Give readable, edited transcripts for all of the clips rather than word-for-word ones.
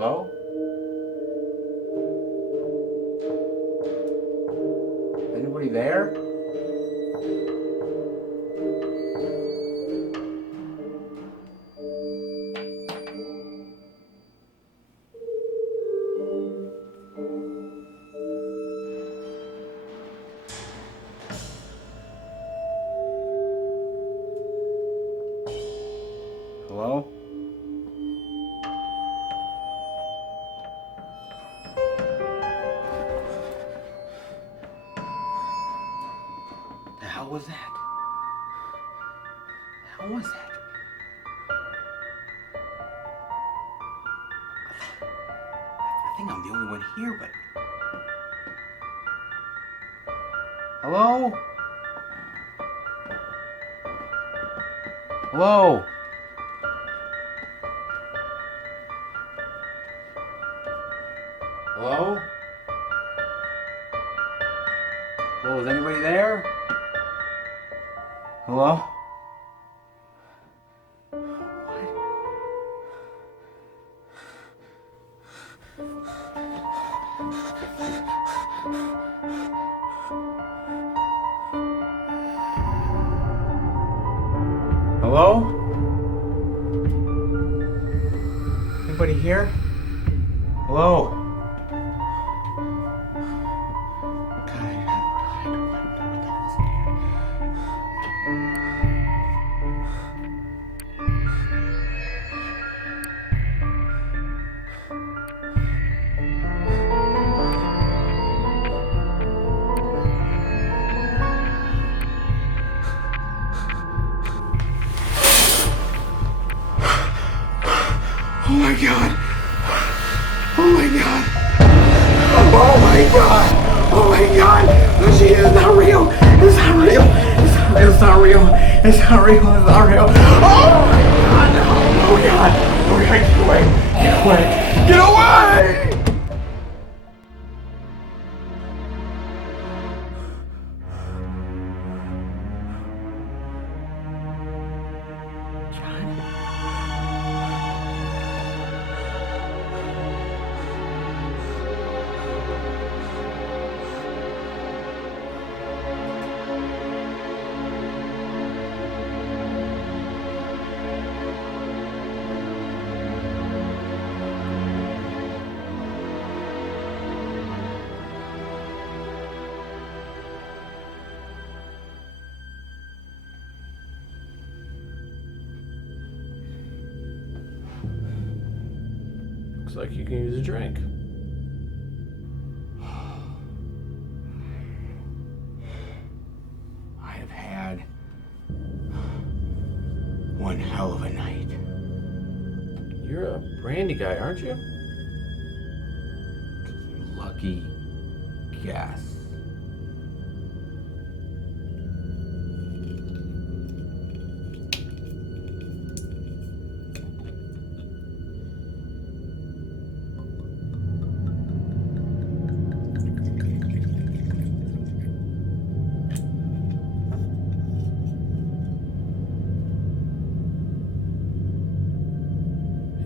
Hello? Anybody there? Hello? The hell was that? The hell was that? I think I'm the only one here, but... Hello? Hello? Hello? Hello, is anybody there? Hello? Hello? Anybody here? Hello? Oh my god! Oh my god! Oh my god! Oh my god! Oh, she is not real! It's not real! It's not real! It's not real! It's not real! Oh my god! Oh my god! Oh my god! Get away! Get away! Get away! Looks like you can use a drink. I have had one hell of a night. You're a brandy guy, aren't you? Lucky guess.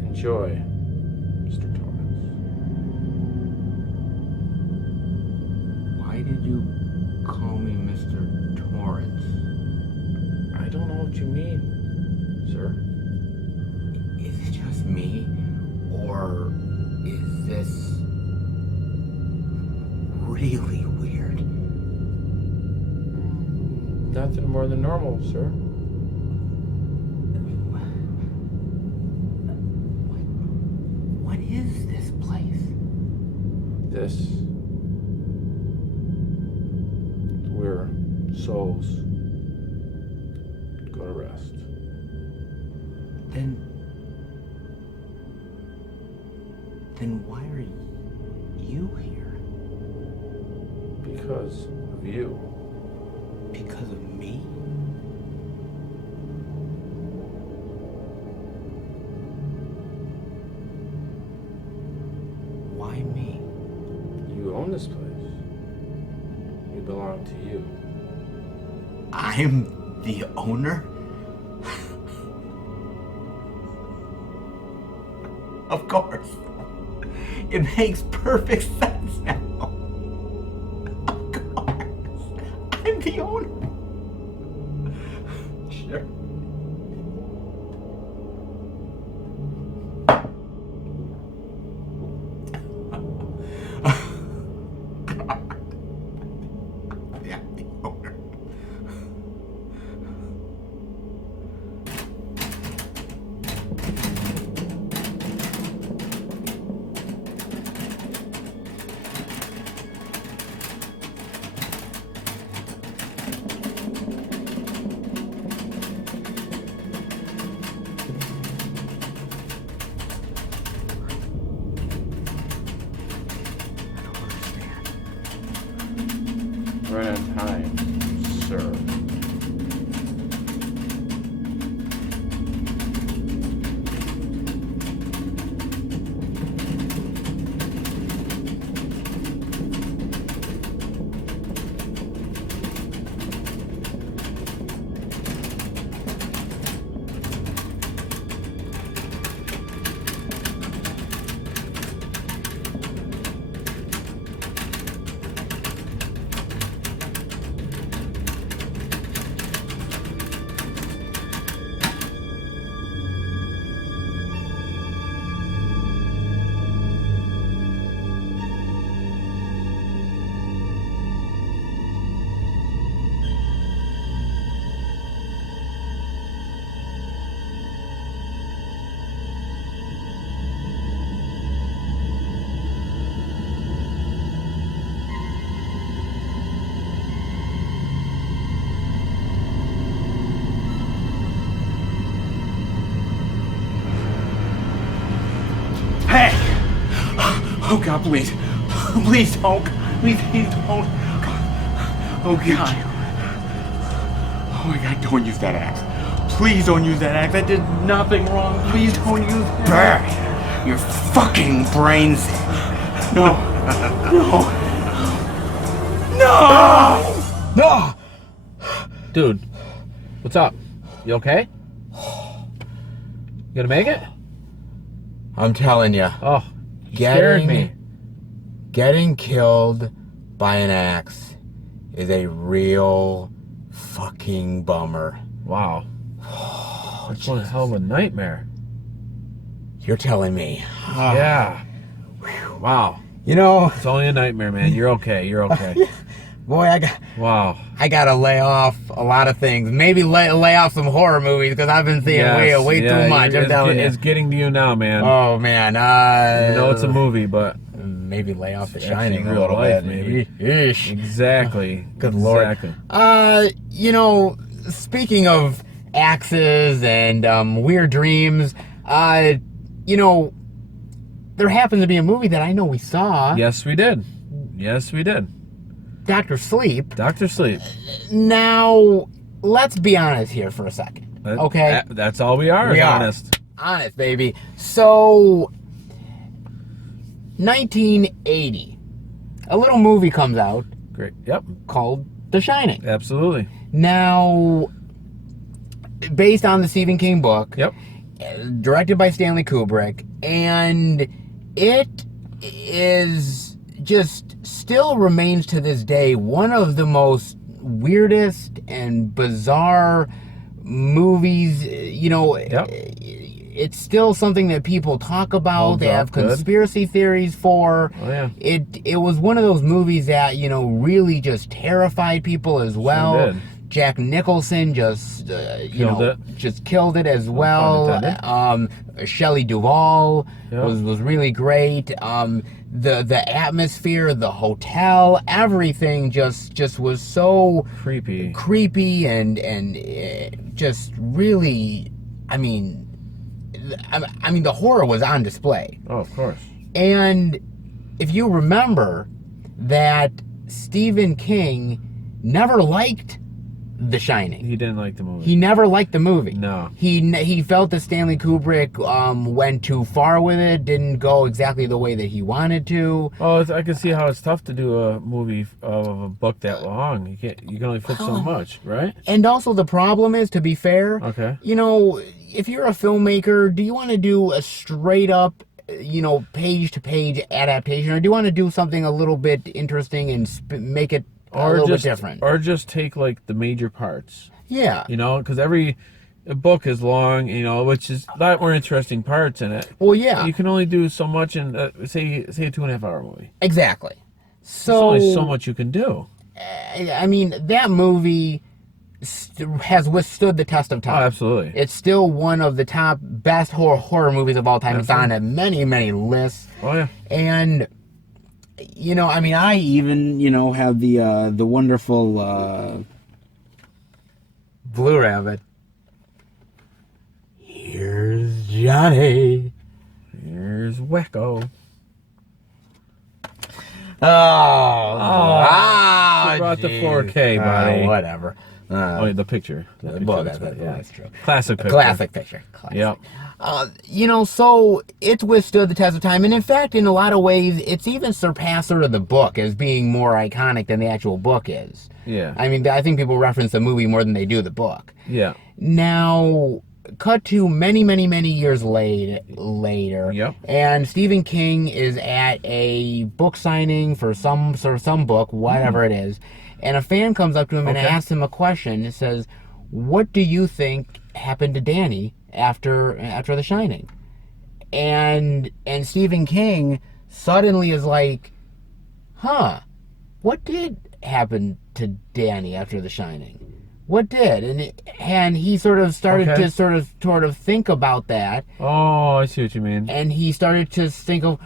Enjoy, Mr. Torrance. Why did you call me Mr. Torrance? I don't know what you mean, sir. Is it just me? Or is this really weird? Nothing more than normal, sir. What is this place? This. Where souls go to rest. Then why are you here? Because of you. Because of me? Why me? You own this place. We belong to you. I'm the owner? Of course. It makes perfect sense now. Of course. I'm the owner. Sure. Yeah, the owner. Right on time, sir. Hey! Oh God, please. Please don't. Please don't. Oh God. Oh my God, don't use that axe. Please don't use that axe. I did nothing wrong. Please don't use that. Bury your fucking brains. No. No. No! No! Dude, what's up? You okay? You gonna make it? I'm telling you. Oh, you scared me. Getting killed by an axe is a real fucking bummer. Wow. That's one hell of a nightmare. You're telling me. Yeah. Wow. You know, It's only a nightmare, man. You're okay. You're okay. boy, Wow. I gotta lay off a lot of things. Maybe lay off some horror movies because I've been seeing way too much. I'm telling you. It's getting to you now, man. Oh man. I know it's a movie, but maybe lay off The it's Shining actually a real little life, bit. maybe. Eesh. Exactly. Good Lord. Exactly. You know, speaking of axes and weird dreams, you know, there happens to be a movie that I know we saw. Yes, we did. Yes, we did. Dr. Sleep. Dr. Sleep. Now, let's be honest here for a second. Okay? That's all we are, We are. honest. Honest, baby. So, 1980, a little movie comes out Great. Yep. called The Shining. Absolutely. Now, based on the Stephen King book, Yep. directed by Stanley Kubrick, and it is just still remains to this day one of the most weirdest and bizarre movies. You know, Yep. it's still something that people talk about. Holds They have up good. conspiracy theories for. Oh, yeah. It was one of those movies that, you know, really just terrified people as well. did. Jack Nicholson just just killed it as well. intended. Shelley Duvall Yeah. was really great. The atmosphere, the hotel, everything just was so Creepy. and just really, I mean the horror was on display. Oh, of course. And if you remember that Stephen King never liked The Shining. He didn't like the movie. He never liked the movie. No. He felt that Stanley Kubrick went too far with it, didn't go exactly the way that he wanted to. Oh, I can see how it's tough to do a movie of a book that long. You can only fit so much, right? And also the problem is, to be fair, Okay. you know, if you're a filmmaker, do you want to do a straight up page to page adaptation. I do want to do something a little bit interesting and make it a little bit different. Or just take like the major parts. Yeah. Because every book is long, which is a lot more interesting parts in it. Well, yeah. You can only do so much in, say a 2.5 hour movie. Exactly. So there's only so much you can do. I mean, that movie has withstood the test of time. Oh, absolutely. It's still one of the top best horror movies of all time. Absolutely. It's on at many, many lists. Oh, yeah. And, I even, have the wonderful Blue Rabbit. Here's Johnny. Here's Wacko. Oh, brought the 4K, buddy. Whatever. The picture. That's true. Classic picture. Classic picture. Classic. Yep. So it's withstood the test of time, and in fact, in a lot of ways, it's even surpassed sort of the book as being more iconic than the actual book is. Yeah. I mean, I think people reference the movie more than they do the book. Yeah. Now, cut to many, many, many years later. Yep. And Stephen King is at a book signing for some book, whatever it is. And a fan comes up to him and asks him a question. It says, "What do you think happened to Danny after The Shining?" And Stephen King suddenly is like, what did happen to Danny after The Shining? What did? And he sort of started to sort of think about that. Oh, I see what you mean. And he started to think of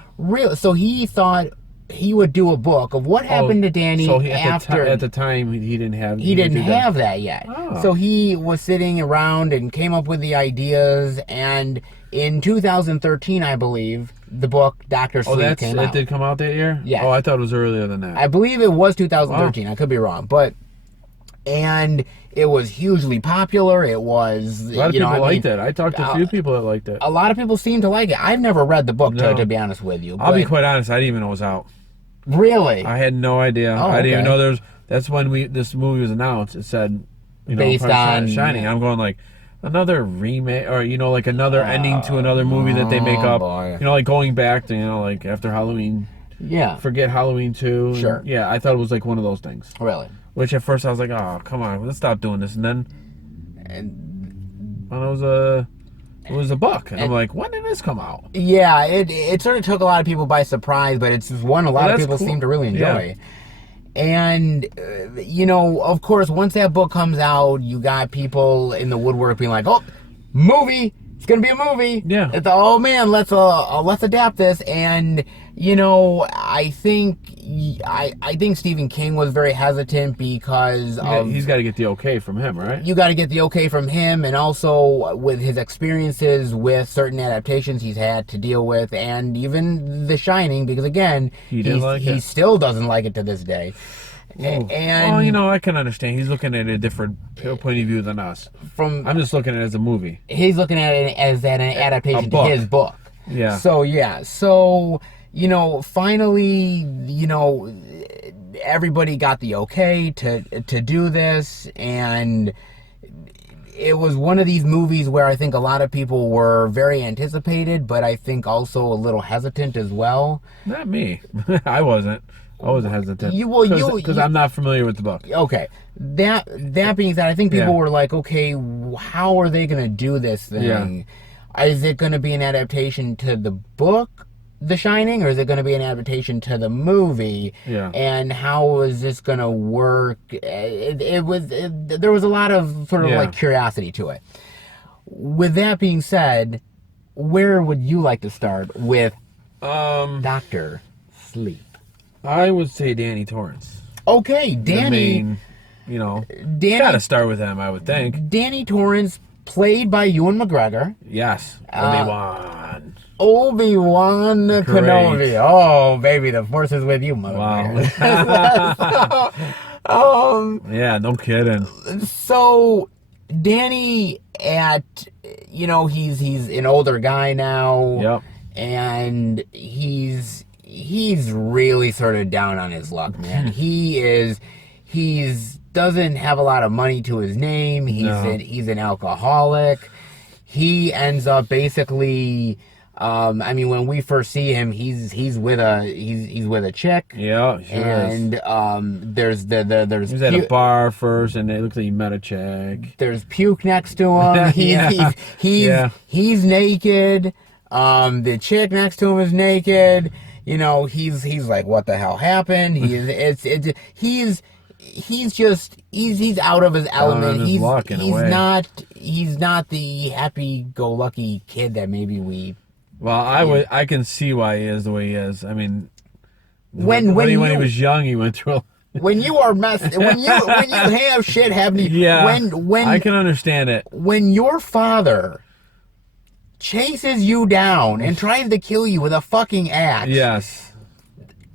so he thought he would do a book of what happened to Danny after. At the time, he didn't have. He didn't have that yet. Oh. So he was sitting around and came up with the ideas. And in 2013, I believe, the book Dr. Sleep came out. It did come out that year? Yeah. Oh, I thought it was earlier than that. I believe it was 2013. I could be wrong, and it was hugely popular. It was a lot of people liked it. I talked to a few people that liked it. A lot of people seem to like it. I've never read the book, to be honest with you. I'll be quite honest. I didn't even know it was out. Really? I had no idea. I didn't even know there was. That's when this movie was announced. It said, based on Shining. I'm going like another remake, or like another ending to another movie that they make up. Boy. Like going back to like after Halloween. Yeah. Forget Halloween 2. Sure. Yeah, I thought it was like one of those things. Really? Which at first I was like, oh, come on, let's stop doing this. And then it was a book. And I'm like, when did this come out? Yeah, it sort of took a lot of people by surprise, but it's one a lot of people seem to really enjoy. Yeah. And, of course, once that book comes out, you got people in the woodwork being like, oh, movie! It's gonna be a movie. Yeah. It's, oh man, let's adapt this. And I think Stephen King was very hesitant because he's got to get the okay from him, right? You got to get the okay from him, and also with his experiences with certain adaptations he's had to deal with, and even The Shining, because again, he still doesn't like it to this day. And I can understand. He's looking at a different point of view than us. I'm just looking at it as a movie. He's looking at it as an adaptation to his book. Yeah. So finally, everybody got the okay to do this, and it was one of these movies where I think a lot of people were very anticipated, but I think also a little hesitant as well. Not me. I wasn't. I wasn't hesitant. Because I'm not familiar with the book. Okay. That being said, I think people were like, okay, how are they going to do this thing? Yeah. Is it going to be an adaptation to the book, The Shining, or is it going to be an adaptation to the movie? Yeah. And how is this going to work? There was a lot of sort of like curiosity to it. With that being said, where would you like to start with Dr. Sleep? I would say Danny Torrance. Okay, Danny. The main, gotta start with him, I would think. Danny Torrance, played by Ewan McGregor. Yes, Obi-Wan. Obi-Wan Kenobi. Oh, baby, the force is with you, motherfucker. Wow. Yeah, no kidding. So, Danny he's an older guy now. Yep. And he's really sort of down on his luck, man. He's doesn't have a lot of money to his name. He's an alcoholic. He ends up basically I mean, when we first see him, he's with a chick. Yeah, sure and is. There's He was at a bar first, and it looks like he met a chick. There's puke next to him. He's naked. The chick next to him is naked. You know, he's like, what the hell happened? He's out of his element. His luck, in a way. He's not the happy-go-lucky kid that maybe we. Well, I can see why he is the way he is. I mean, when he was young, he went through. When you are when you have shit happening. Yeah. When I can understand it. When your father chases you down and tries to kill you with a fucking axe. Yes.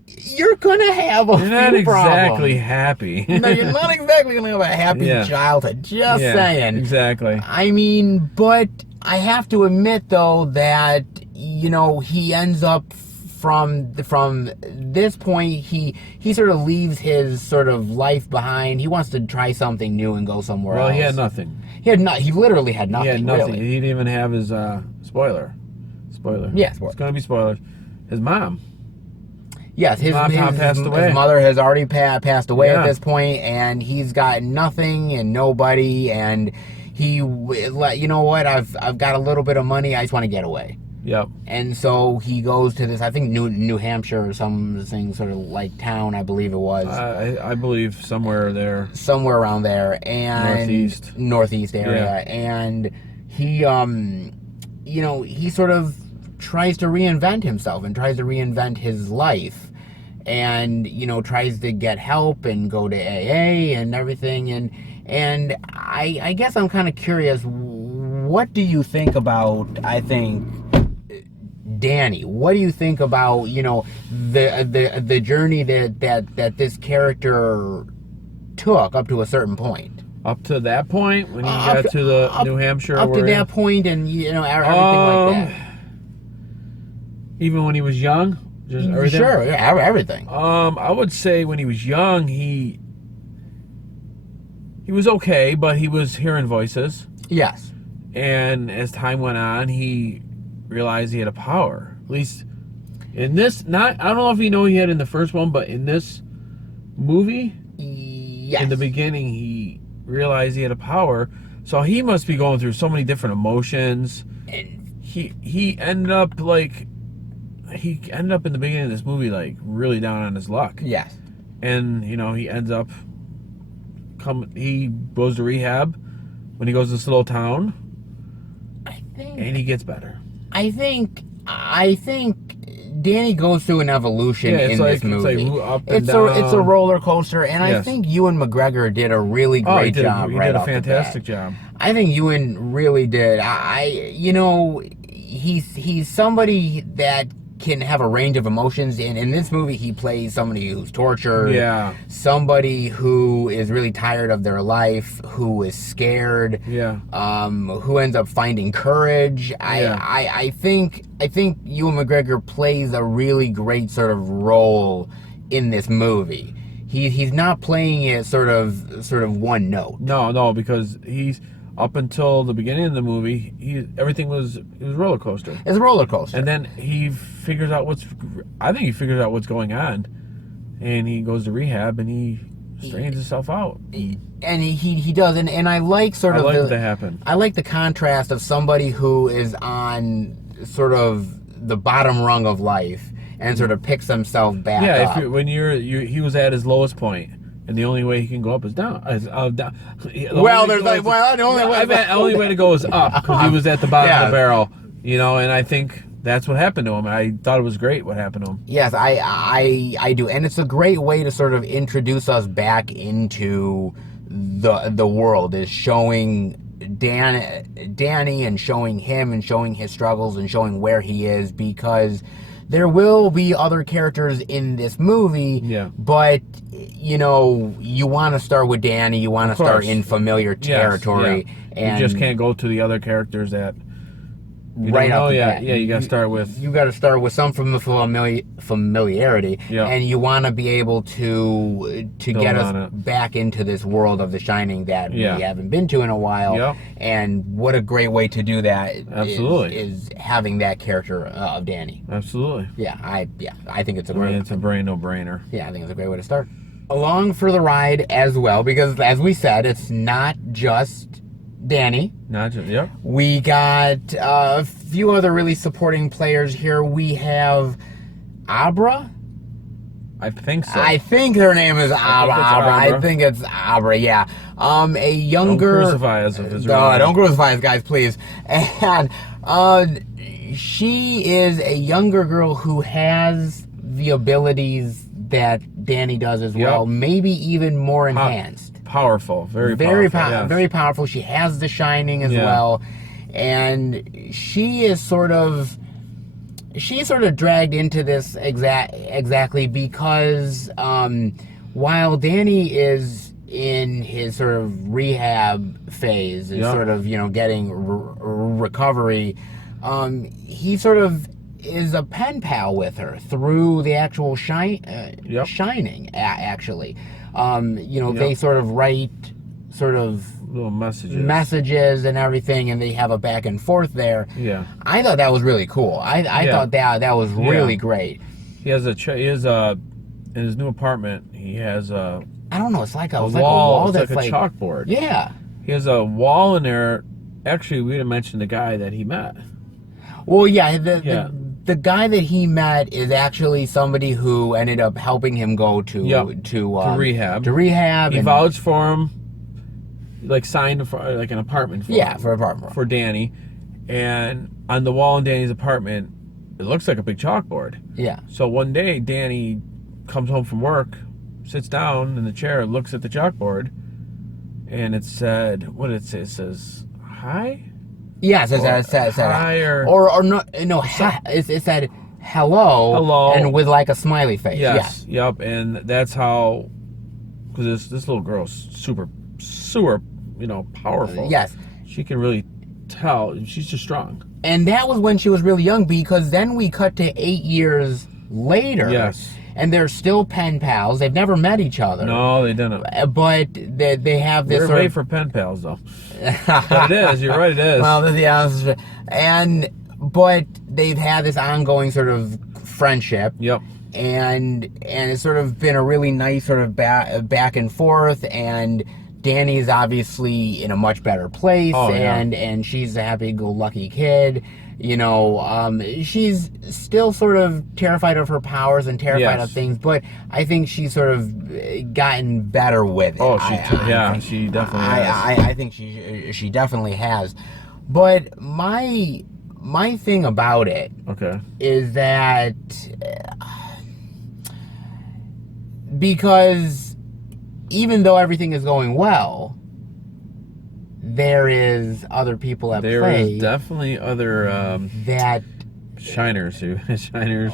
You're gonna have a few problems. You're not exactly happy. No, you're not exactly gonna have a happy childhood. Just saying. Exactly. I mean, but I have to admit though that, you know, he ends up from this point, he sort of leaves his sort of life behind. He wants to try something new and go somewhere else. Well, he had nothing. He literally had nothing. He had nothing. Really. He didn't even have his spoiler. Yeah, it's gonna be spoilers. His mom. Yes, his mom passed away. His mother has already passed away at this point, and he's got nothing and nobody, and you know what? I've got a little bit of money. I just want to get away. Yep. And so he goes to this, I think New Hampshire or something sort of like town, I believe it was. I believe somewhere there. Somewhere around there, and northeast area, and he you know, he sort of tries to reinvent himself and tries to reinvent his life, and you know, tries to get help and go to AA and everything, and I guess I'm kind of curious, what do you think about, I think, Danny? What do you think about, you know, the journey that this character took up to a certain point? Up to that point, when he got to the New Hampshire, up to that point, and you know, everything like that. Even when he was young, just everything. Sure, everything. I would say when he was young, he was okay, but he was hearing voices. Yes. And as time went on, he realized he had a power. At least in this, I don't know if you know he had in the first one, but in this movie, in the beginning, he realized he had a power. So he must be going through so many different emotions. He ended up like, in the beginning of this movie like really down on his luck. Yes. And you know, he ends up he goes to rehab when he goes to this little town. And he gets better. I think Danny goes through an evolution in this movie. It's like up and down. It's a roller coaster, and I think Ewan McGregor did a really great job. He did a fantastic job. I think Ewan really did. You know, he's somebody that can have a range of emotions, and in this movie he plays somebody who's tortured, somebody who is really tired of their life, who is scared, who ends up finding courage. I think Ewan McGregor plays a really great sort of role in this movie. He's not playing it sort of one note. No, because he's up until the beginning of the movie, everything was a roller coaster. It's a roller coaster. And then he figures out what's going on, and he goes to rehab and he straightens himself out. And he does, and I like sort of that happened. I like the contrast of somebody who is on sort of the bottom rung of life and sort of picks himself back up. Yeah, he was at his lowest point. And the only way he can go up is down. Down. The only way to go is up, because he was at the bottom of the barrel, you know. And I think that's what happened to him. I thought it was great what happened to him. Yes, I do, and it's a great way to sort of introduce us back into the world, is showing Danny and showing him and showing his struggles and showing where he is, because there will be other characters in this movie, but you know, you want to start with Danny. You want to start in familiar territory, and you just can't go to the other characters that right off the bat. Yeah, you got to start with... You got to start with some familiarity, and you want to be able to get us back into this world of The Shining that we haven't been to in a while. Yep. And what a great way to do that! Absolutely, is having that character of Danny. Absolutely. Yeah, I think it's a no-brainer. Yeah, I think it's a great way to start. Along for the ride as well, because as we said, it's not just Danny. We got a few other really supporting players here. We have Abra. I think so. I think her name is Abra. I think it's Abra, yeah. A younger... Don't crucify us if it's don't crucify us, guys, please. And she is a younger girl who has the abilities that Danny does as well. Maybe even more enhanced. Powerful, very powerful. She has the Shining as well, and she is sort of dragged into this exactly because while Danny is in his sort of rehab phase, is sort of getting recovery, he sort of is a pen pal with her through the actual Shining actually. They sort of write little messages and everything, and they have a back and forth there. Yeah, I thought that was really cool. I thought that was really great. He has in his new apartment. He has I don't know. It's like a wall. It's like a chalkboard. Yeah. He has a wall in there. Actually, we didn't mention the guy that he met. Well, the guy that he met is actually somebody who ended up helping him go to rehab. He vouched for him, signed for an apartment for him. For an apartment for Danny. And on the wall in Danny's apartment, it looks like a big chalkboard. Yeah. So one day, Danny comes home from work, sits down in the chair, looks at the chalkboard, and it said, what did it say? It says, hi? Yeah, it said hi, or no, it said hello, and with like a smiley face. Yes, yep, and that's how, because this little girl's super, powerful. Yes. She can really tell, she's just strong. And that was when she was really young, because then we cut to 8 years later. Yes. And they're still pen pals. They've never met each other. No, they didn't. But they have this. We're made for pen pals, though. But it is. You're right. It is. Well, but they've had this ongoing sort of friendship. Yep. And it's sort of been a really nice sort of back and forth. And Danny's obviously in a much better place. Oh, yeah. And she's a happy-go-lucky kid. She's still sort of terrified of her powers and terrified of things, but I think she's sort of gotten better with it. Oh, she definitely has. I think she definitely has. But my thing about it is that because even though everything is going well, there is other people at play. There is definitely other that shiners, whatever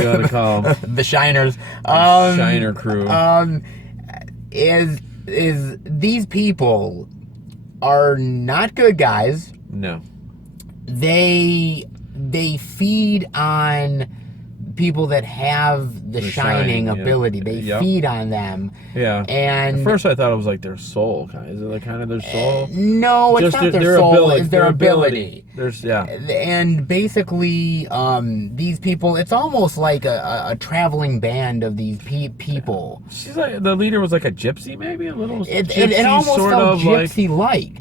you want to call them, the shiners, Shiner crew. Is these people are not good guys. No, they feed on people that have the shining ability. They feed on them. Yeah. And at first I thought it was like their soul. Is it like kind of their soul? No, it's not their soul. It's their ability. And basically, these people, it's almost like a traveling band of these people. She's like, the leader was like a gypsy, maybe a little gypsy, it almost sort felt of gypsy-like,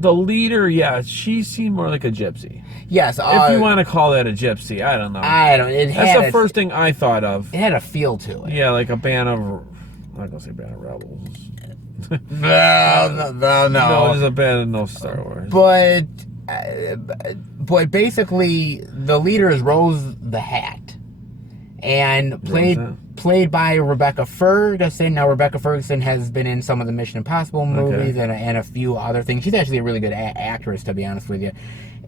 the leader, she seemed more like a gypsy. Yes. If you want to call that a gypsy, I don't know. That's the first thing I thought of. It had a feel to it. Yeah, like a band of, I'm not going to say band of rebels. No, just a band of no Star Wars. But basically, the leader is Rose the Hat, and played by Rebecca Ferguson. Now, Rebecca Ferguson has been in some of the Mission Impossible movies and a few other things. She's actually a really good actress, to be honest with you.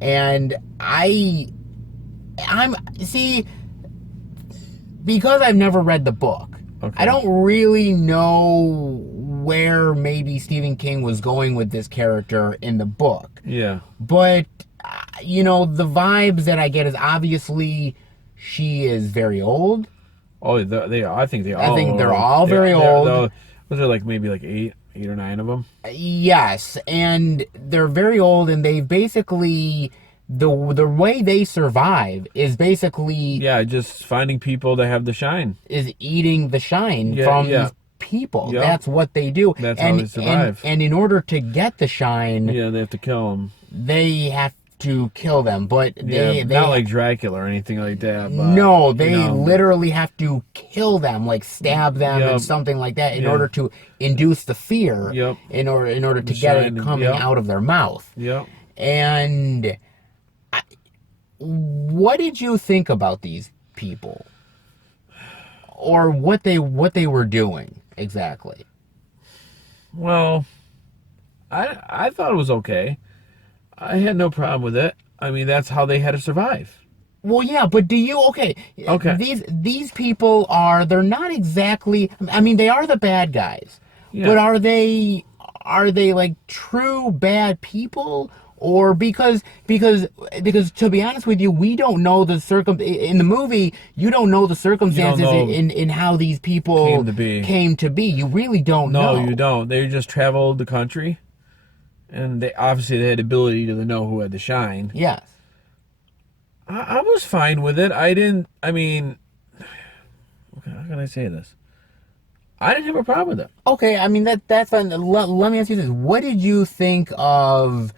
And because I've never read the book, I don't really know where maybe Stephen King was going with this character in the book. Yeah. But you know, the vibes that I get is obviously she is very old. Oh, they are. I think they're all very old. Was there like maybe like eight or nine of them? Yes, and they're very old, and they basically the way they survive is basically just finding people that have the shine. Is eating the shine from these people. Yep. That's what they do. That's how they survive. And in order to get the shine, they have to kill them. They have to kill them, but they not like Dracula or anything like that. But, no, they literally have to kill them, like stab them and something like that, in order to induce the fear. Yep. In order to get it coming out of their mouth. Yep. And what did you think about these people, or what they were doing exactly? Well, I thought it was okay. I had no problem with it. I mean, that's how they had to survive. Well, yeah, but do you... Okay. These people they're not exactly... I mean, they are the bad guys. Yeah. But are they like true bad people? Or because to be honest with you, we don't know the in the movie, you don't know the circumstances in how these people came to be. You really don't know. No, you don't. They just traveled the country. And they had the ability to know who had the shine. Yes. I was fine with it. How can I say this? I didn't have a problem with it. Okay, I mean that's fine. Let me ask you this: what did you think of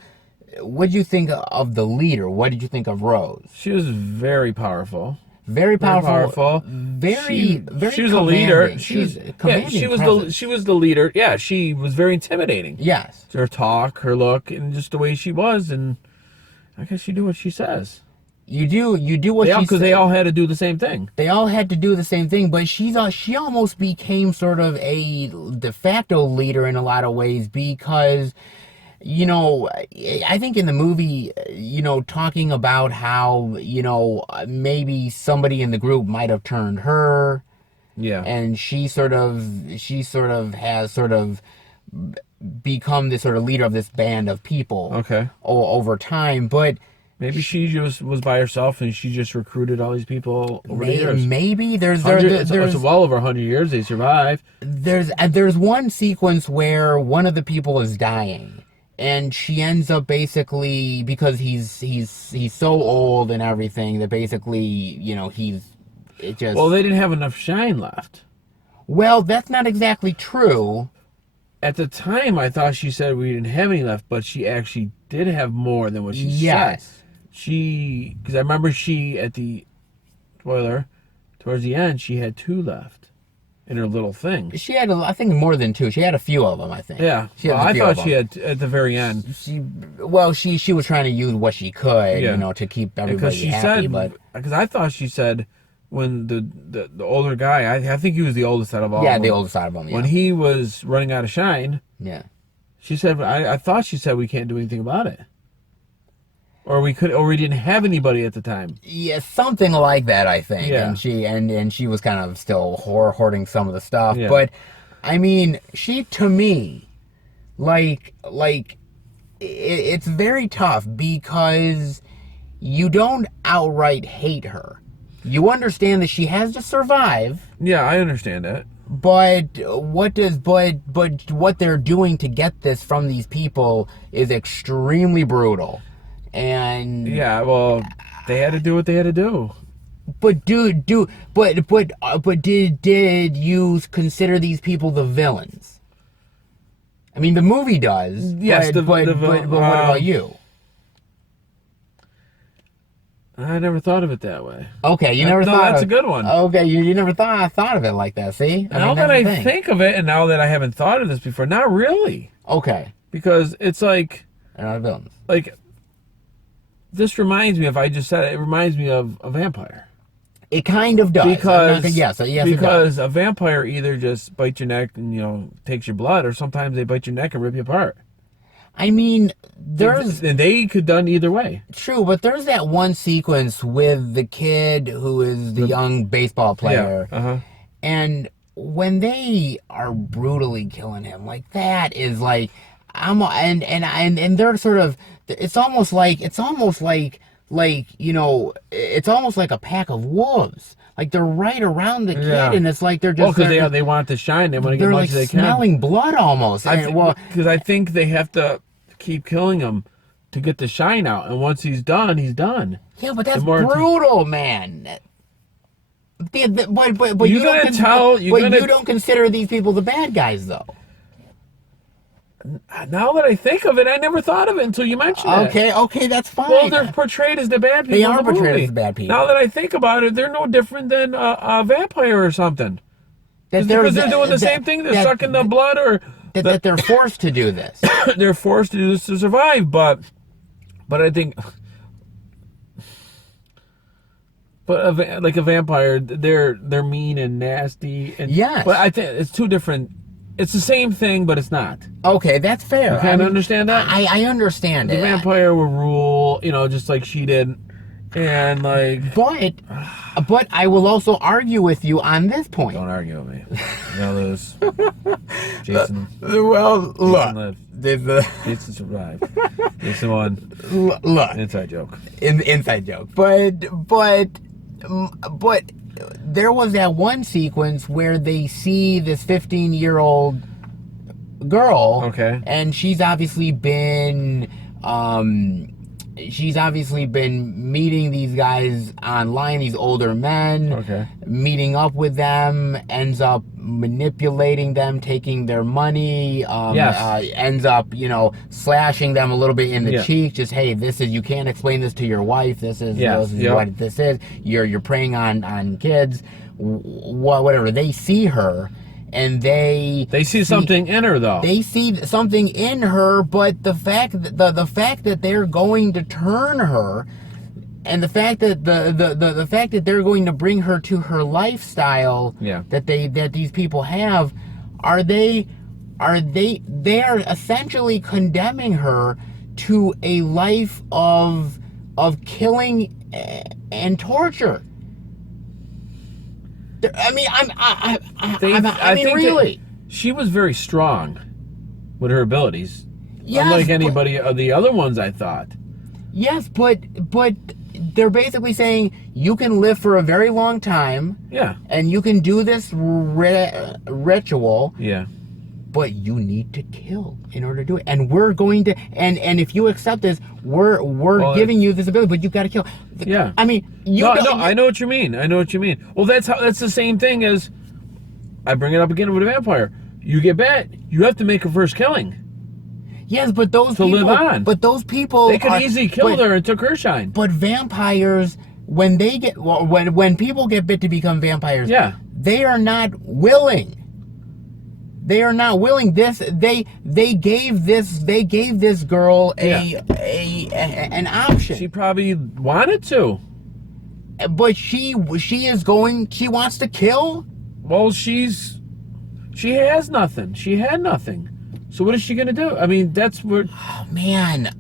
the leader? What did you think of Rose? She was very powerful. Very powerful. She was a leader. She was the leader. Yeah, she was very intimidating. Yes. Her talk, her look, and just the way she was, and I guess you do what she says. You do what she says. Because they all had to do the same thing. They all had to do the same thing, but she almost became sort of a de facto leader in a lot of ways because, you know, I think in the movie, you know, talking about how, you know, maybe somebody in the group might have turned her. Yeah. And she sort of has become this sort of leader of this band of people. Okay. Over time, but maybe she just was by herself and she just recruited all these people over the years. Maybe there's it's well over 100 years they survived. There's one sequence where one of the people is dying. And she ends up basically, because he's so old and everything, that basically, you know, well, they didn't have enough shine left. Well, that's not exactly true. At the time, I thought she said we didn't have any left, but she actually did have more than what she said. Because I remember at the, spoiler, towards the end, she had 2 left. In her little thing. She had, I think, more than 2. She had a few of them, I think. Yeah. I thought she had, at the very end. She was trying to use what she could, you know, to keep everybody happy. Because I thought she said when the older guy, I think he was the oldest out of all of them. Yeah, the oldest out of them, yeah. When he was running out of shine. Yeah. She said, I thought she said we can't do anything about it. Or we didn't have anybody at the time. Yeah, something like that, I think. Yeah. And she was kind of still hoarding some of the stuff. Yeah. But I mean, she, to me, like it's very tough because you don't outright hate her. You understand that she has to survive. Yeah, I understand that. But what they're doing to get this from these people is extremely brutal. And yeah, well, they had to do what they had to do. But did you consider these people the villains? I mean, the movie does. Yes, but what about you? I never thought of it that way. Okay, you never thought. No, that's a good one. Okay, you never thought of it like that. See, now that I think of it, and now that I haven't thought of this before, not really. Okay, because it's like they're not villains. Like this reminds me, if I just said it, it reminds me of a vampire. It kind of does. Because a vampire either just bites your neck and takes your blood, or sometimes they bite your neck and rip you apart. I mean, they could done either way. True, but there's that one sequence with the kid who is the young baseball player, and when they are brutally killing him, like that is like and they're sort of it's almost like it's almost like like a pack of wolves. Like they're right around the kid, and it's like they're just because they want to shine. They want to get as much as they can. They're like smelling blood almost. Because I think they have to keep killing him to get the shine out, and once he's done, he's done. Yeah, but that's brutal, man. But you don't consider these people the bad guys, though. Now that I think of it, I never thought of it until you mentioned it. Okay, that's fine. Well, they're portrayed as the bad people. They are portrayed as the bad people. Now that I think about it, they're no different than a vampire or something. Because they're doing the same thing. They're sucking the blood, or that they're forced to do this. They're forced to do this to survive. But I think, like a vampire, they're mean and nasty. And, yes. But I think it's two different. It's the same thing, but it's not. Okay, that's fair. You kind of understand that? I understand it. The vampire will rule, just like she did. And like... But I will also argue with you on this point. Don't argue with me. You're gonna lose. Jason. Look. Jason survived. Jason won. Look. Inside joke. Inside joke. But there was that one sequence where they see this 15-year-old girl. Okay. And she's obviously been meeting these guys online, these older men. Okay. Meeting up with them, ends up manipulating them, taking their money. Ends up, slashing them a little bit in the cheek. Just, hey, you can't explain this to your wife. This is what this is. You're preying on kids. Whatever. They see her. And they see something in her, though. They see something in her, but the fact that they're going to turn her, and the fact that the fact that they're going to bring her to her lifestyle that these people have, they are essentially condemning her to a life of killing and torture. I mean, really. She was very strong with her abilities. Yes, unlike anybody of the other ones, I thought. Yes, but they're basically saying you can live for a very long time. Yeah. And you can do this ritual. Yeah. But you need to kill in order to do it. And we're going to, and if you accept this, we're giving you this ability, but you've got to kill. Yeah. I mean, I know what you mean. Well, that's the same thing as, I bring it up again with a vampire. You get bit, you have to make a first killing. Yes, but those people live on. But those people, they could easily kill her and took her shine. But vampires, when people get bit to become vampires, they are not willing. They are not willing. They gave this girl an option. She probably wanted to, but she wants to kill. Well, she has nothing. She had nothing. So what is she gonna do? I mean, that's where. Oh man,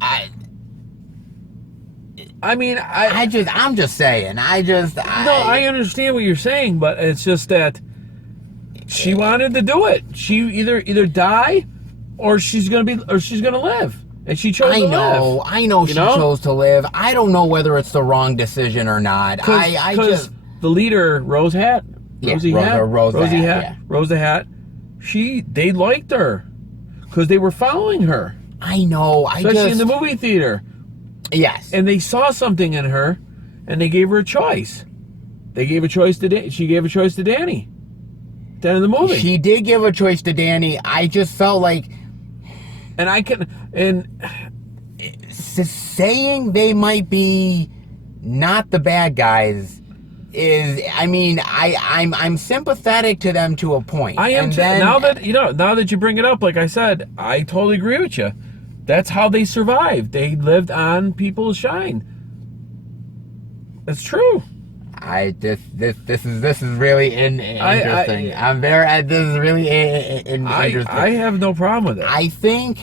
I'm just saying. No, I understand what you're saying, but it's just that. She wanted to do it. She either die, or she's gonna live, and she chose to live. I know she chose to live. I don't know whether it's the wrong decision or not. Because the leader, Rosie Hat. They liked her because they were following her. I know. Especially in the movie theater. Yes. And they saw something in her, and they gave her a choice. She gave a choice to Danny. At the end of the movie. She did give a choice to Danny. I just felt like... saying they might be not the bad guys is... I mean, I'm sympathetic to them to a point. I am too. Now that you bring it up, like I said, I totally agree with you. That's how they survived. They lived on people's shine. That's true. This is really interesting. This is really interesting. I have no problem with it. I think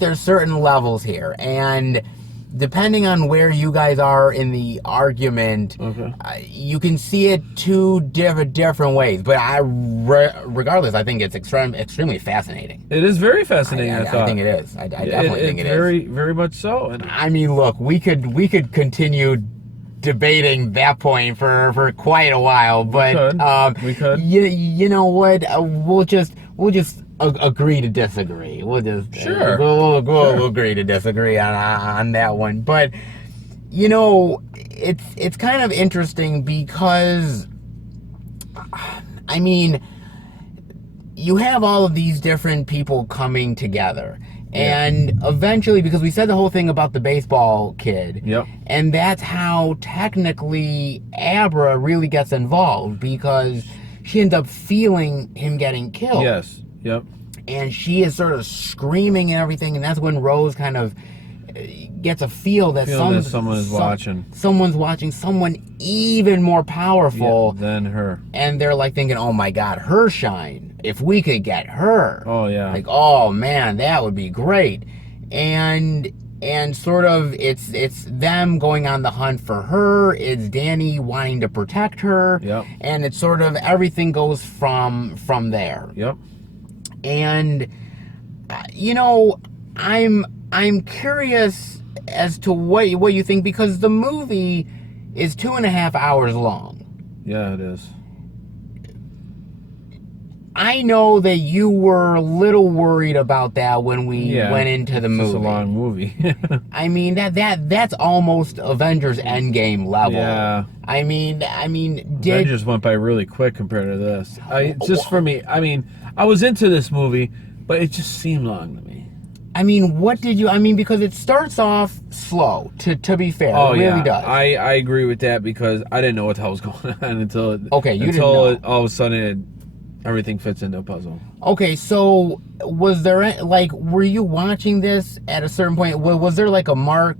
there's certain levels here, and depending on where you guys are in the argument, you can see it two different ways. But regardless, I think it's extremely fascinating. It is very fascinating. I think it is. I definitely think it is. Very, very much so. And I mean, look, we could continue debating that point for quite a while, but we could. You know what? We'll just agree to disagree. We'll just we'll agree to disagree on that one. But you know, it's kind of interesting because I mean, you have all of these different people coming together. And eventually, because we said the whole thing about the baseball kid, and that's how technically Abra really gets involved, because she ends up feeling him getting killed. Yes, yep. And she is sort of screaming and everything, and that's when Rose kind of gets a feel that someone is watching. Someone's watching, someone even more powerful than her. And they're like thinking, oh my God, her shine. If we could get her. Oh yeah. Like, oh man, that would be great. And sort of it's them going on the hunt for her. It's Danny wanting to protect her. Yep. And it's sort of everything goes from there. Yep. And you know, I'm curious as to what you think, because the movie is 2.5 hours long. Yeah, it is. I know that you were a little worried about that when we went into the movie. It's a long movie. I mean, that's almost Avengers Endgame level. Yeah. I mean, Avengers went by really quick compared to this. Just for me, I mean, I was into this movie, but it just seemed long to me. I mean, because it starts off slow, to be fair. It really does. I agree with that, because I didn't know what the hell was going on until didn't know. All of a sudden everything fits into a puzzle. Okay, so was there, like, were you watching this at a certain point? Was there like a mark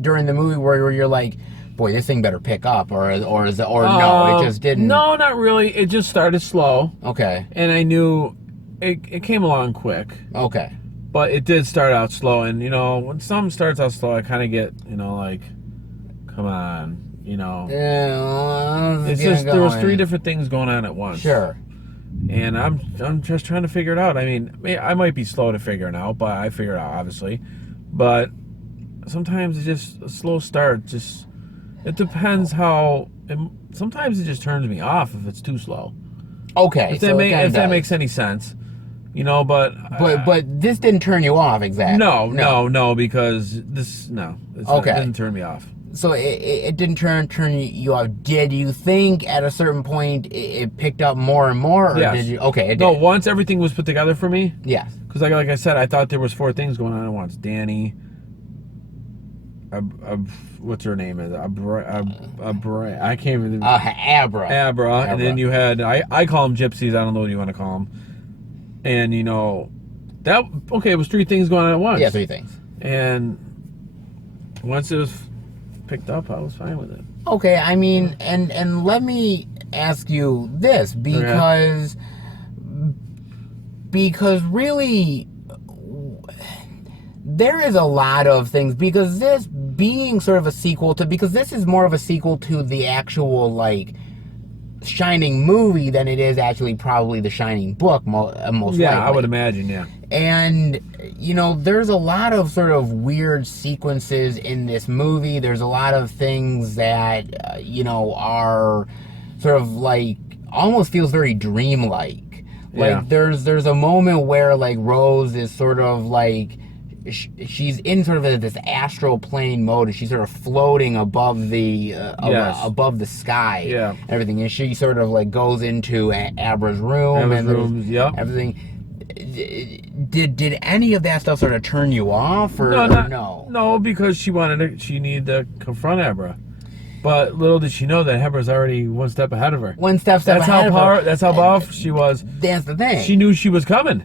during the movie where you're like, boy, this thing better pick up, or no, it just didn't? No, not really. It just started slow. Okay. And I knew it came along quick. Okay. But it did start out slow, and you know, when something starts out slow, I kind of get, you know, like, come on, you know. Yeah, it's just there was 3 different things going on at once. Sure. And I'm just trying to figure it out. I mean, I might be slow to figure it out, but I figure it out, obviously. But sometimes it's just a slow start. It depends how. Sometimes it just turns me off if it's too slow. Okay, if that makes any sense, you know. But this didn't turn you off exactly. No, because this it didn't turn me off. So it didn't turn you off. Did you think at a certain point it picked up more and more? Or yes. Did you? Okay, it did. No, once everything was put together for me. Yes. Because like I said, I thought there was 4 things going on at once. Danny, what's her name? Abra. I can't even. Abra. And then you had I call them gypsies. I don't know what you want to call them. And you know, it was 3 things going on at once. Yeah, 3 things. And once it was picked up, I was fine with it. Okay, I mean, and let me ask you this, because really there is a lot of things, because this being sort of a sequel to, because this is more of a sequel to the actual, like, Shining movie than it is actually probably the Shining book, most likely. Yeah, I would imagine, yeah. And, you know, there's a lot of sort of weird sequences in this movie. There's a lot of things that, you know, are sort of like, almost feels very dreamlike. Like, there's a moment where, like, Rose is sort of like, she's in sort of this astral plane mode, and she's sort of floating above the above the sky, and everything. And she sort of like goes into Abra's room, everything. Did any of that stuff sort of turn you off, or no? No, because she needed to confront Abra. But little did she know that Abra's already one step ahead of her. That's how powerful she was. That's the thing. She knew she was coming.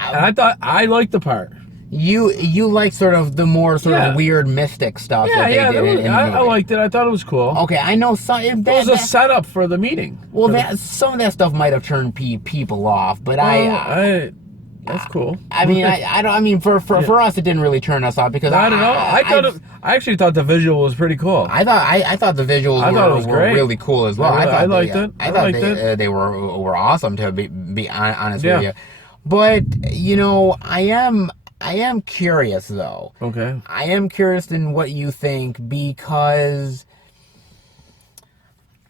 And I liked the part. You like sort of the more sort of weird mystic stuff that they did in the movie. I liked it. I thought it was cool. Okay, I know some. It was a setup for the meeting. Well, some of that stuff might have turned people off, but That's cool. I mean, I don't. I mean, for us, it didn't really turn us off because I don't know. I actually thought the visual was pretty cool. I thought the visuals were really cool as well. I liked it. I thought they were awesome, to be honest with you. But you know, I am curious though. Okay. I am curious in what you think, because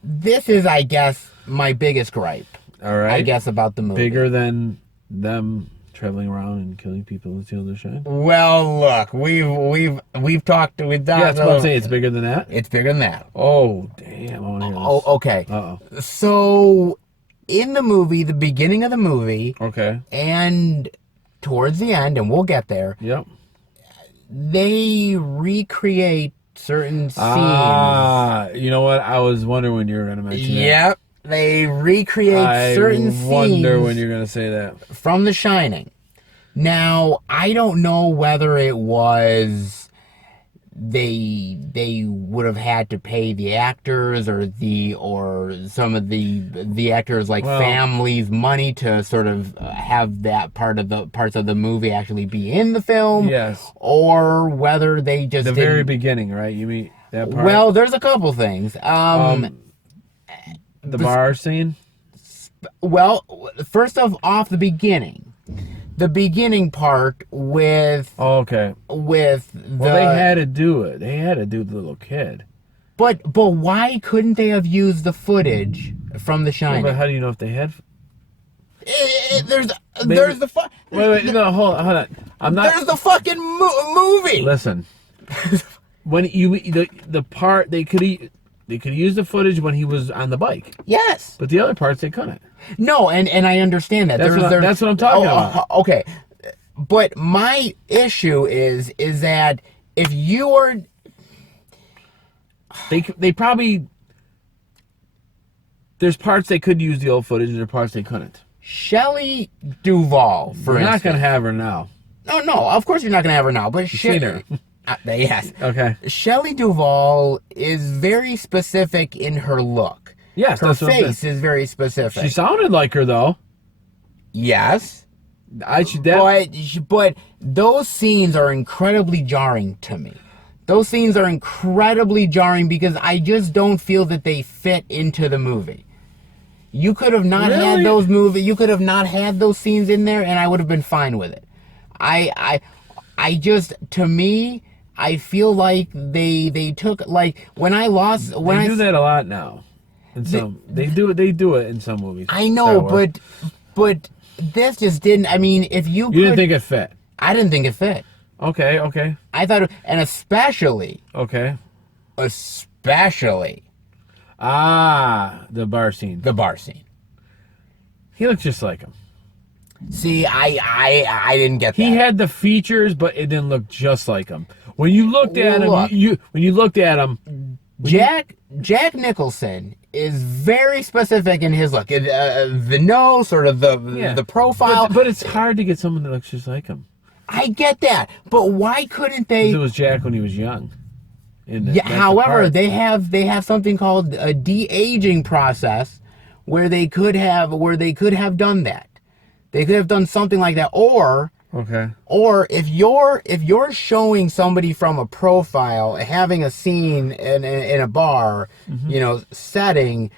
this is, I guess, my biggest gripe. All right. I guess about the movie. Bigger than them traveling around and killing people and stealing their shine. Well, look, we've talked with that. Yeah, that's what I'm saying. It's bigger than that. It's bigger than that. Oh damn! Oh, okay. Uh-oh. So, in the movie, the beginning of the movie, Okay. and towards the end, and we'll get there, Yep. they recreate certain scenes. You know what? I was wondering when you were going to mention that. Yep. They recreate certain scenes. I wonder when you're going to say that. From The Shining. Now, I don't know whether it was they would have had to pay the actors or some of the actors families money to sort of have that parts of the movie actually be in the film. Yes. Or whether they just very beginning, right? You mean that part? Well, there's a couple things. The bar scene? Well, first off the beginning. The beginning part with... Oh, okay. With the... Well, they had to do it. They had to do the little kid. But why couldn't they have used the footage from The Shining? Well, but how do you know if they had... There's the... Wait, no, hold on. I'm not... There's the fucking movie! Listen. When the part... They could use the footage when he was on the bike. Yes. But the other parts, they couldn't. No, and I understand that. That's what I'm talking about. Okay. But my issue is that if you are... They probably... There's parts they could use the old footage, and there are parts they couldn't. Shelley Duvall, for instance. You're not going to have her now. No, of course you're not going to have her now. But You've seen her. Yes. Okay. Shelley Duvall is very specific in her look. Yes. Her face is very specific. She sounded like her, though. Yes. But those scenes are incredibly jarring to me. Those scenes are incredibly jarring because I just don't feel that they fit into the movie. You could have not had those You could have not had those scenes in there, and I would have been fine with it. I just, to me, I feel like they took, like, when I do that a lot now. They do it in some movies. I know, but this just didn't. I mean, if you didn't think it fit. I didn't think it fit. Okay. I thought, and especially. Okay. Especially. The bar scene. The bar scene. He looks just like him. See, I didn't get that. He had the features, but it didn't look just like him. When you looked at him, Jack Nicholson is very specific in his look. The nose, sort of the profile. But it's hard to get someone that looks just like him. I get that, but why couldn't they? 'Cause it was Jack when he was young. However, they have something called a de-aging process where they could have done that. They could have done something like that, or if you're showing somebody from a profile having a scene in a bar, setting,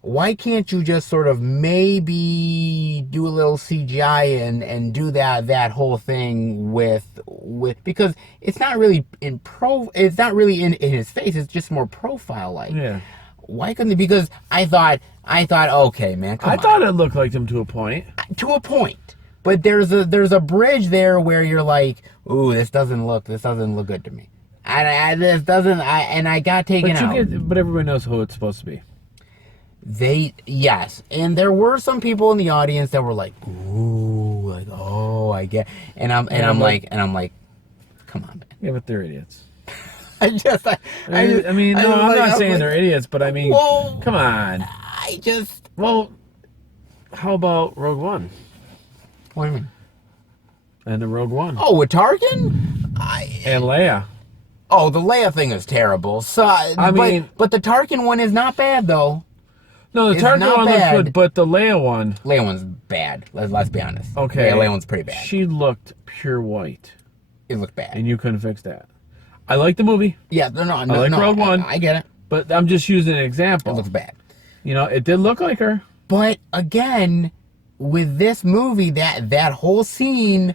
why can't you just sort of maybe do a little CGI and do that whole thing with because it's not really in his face, it's just more profile like. Yeah. Why couldn't they? Because I thought, okay, man, come on. I thought it looked like him to a point. To a point. But there's a bridge there where you're like, ooh, this doesn't look good to me. And I got taken out. But everybody knows who it's supposed to be. Yes. And there were some people in the audience that were like, ooh, like, oh, I get. And I'm like, come on, man. Yeah, but they're idiots. I'm not saying they're idiots, but I mean, come on. Well, how about Rogue One? What do you mean? And the Rogue One. Oh, with Tarkin? And Leia. Oh, the Leia thing is terrible. So, but the Tarkin one is not bad, though. No, the Tarkin one looks good, but the Leia one. Leia one's bad. Let's be honest. Okay. Leia one's pretty bad. She looked pure white. It looked bad. And you couldn't fix that. I like the movie. Yeah, no. I like Rogue One. I get it. But I'm just using an example. It looks bad. You know, it did look like her. But again, with this movie, that whole scene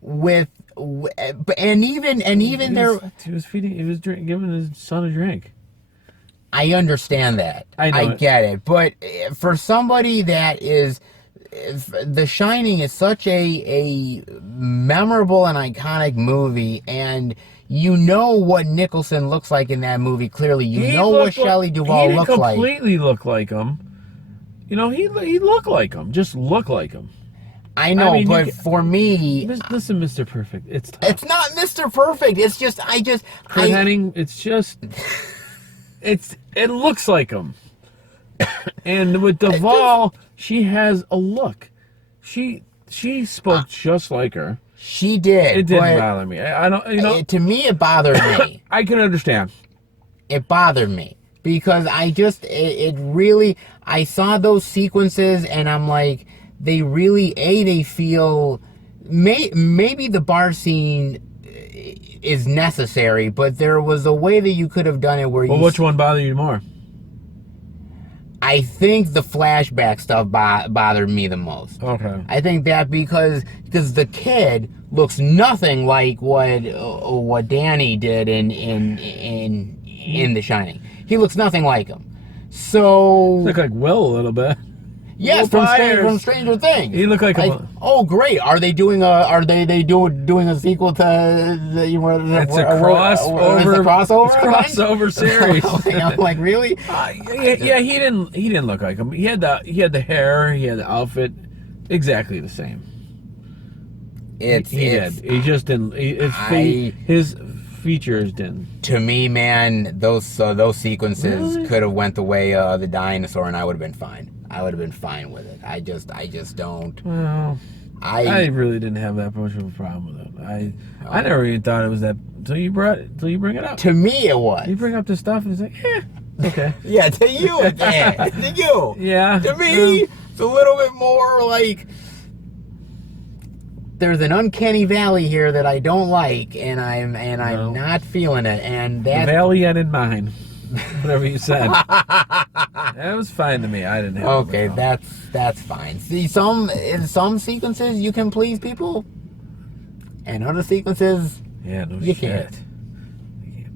with and even he was giving his son a drink. I understand that. I get it. But for somebody that is, The Shining is such a memorable and iconic movie, and you know what Nicholson looks like in that movie. Clearly, you know what Shelley Duvall looks like. He didn't completely look like him. You know, he looked like him. Just looked like him. I know, but for me... Listen, Mr. Perfect, it's tough. It's not Mr. Perfect. It's just, Chris Henning, it's just... It looks like him. And with Duvall, she has a look. She spoke just like her. She did. It didn't bother me. I don't, you know... To me, it bothered me. I can understand. It bothered me. Because it really... I saw those sequences, and I'm like... They really, they feel... Maybe the bar scene is necessary, but there was a way that you could have done it where you... Well, which one bothered you more? I think the flashback stuff bothered me the most. Okay. I think that because the kid looks nothing like what Danny did in The Shining. He looks nothing like him. So... Look like Will a little bit. Yes, from Stranger Things. He looked like oh, great! Are they doing doing a sequel to the? It's a crossover. It's crossover series. I'm like, really? Yeah, he didn't look like him. He had the hair. He had the outfit, exactly the same. He did. He just didn't. His features didn't. To me, man, those sequences could have went the way of the dinosaur, and I would have been fine. I would have been fine with it. I just don't. Well, I really didn't have that much of a problem with it. I never even thought it was that until you bring it up. To me, it was. You bring up this stuff and it's like, okay. Yeah, to you, to you. Yeah. To me, it's a little bit more like there's an uncanny valley here that I don't like, and I'm not feeling it. And that the valley and in mine. Whatever you said. That was fine to me. I didn't have okay, that's fine. See, in some sequences you can please people, and other sequences you can't. You can't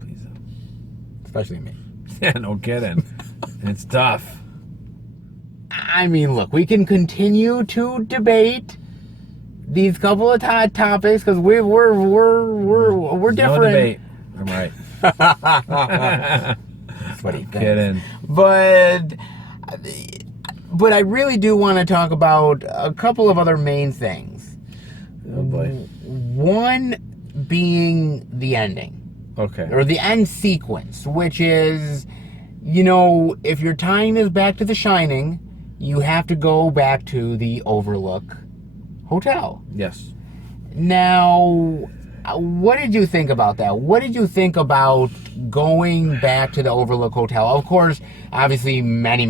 please them. Especially me. Yeah, no kidding. It's tough. I mean, look, we can continue to debate these couple of topics because we're different. No debate. I'm right. What he kidding. But I really do want to talk about a couple of other main things. Oh boy. One being the ending. Okay. Or the end sequence, which is, you know, if you're tying this back to The Shining, you have to go back to the Overlook Hotel. Yes. Now, what did you think about that? What did you think about going back to the Overlook Hotel? Of course, obviously, many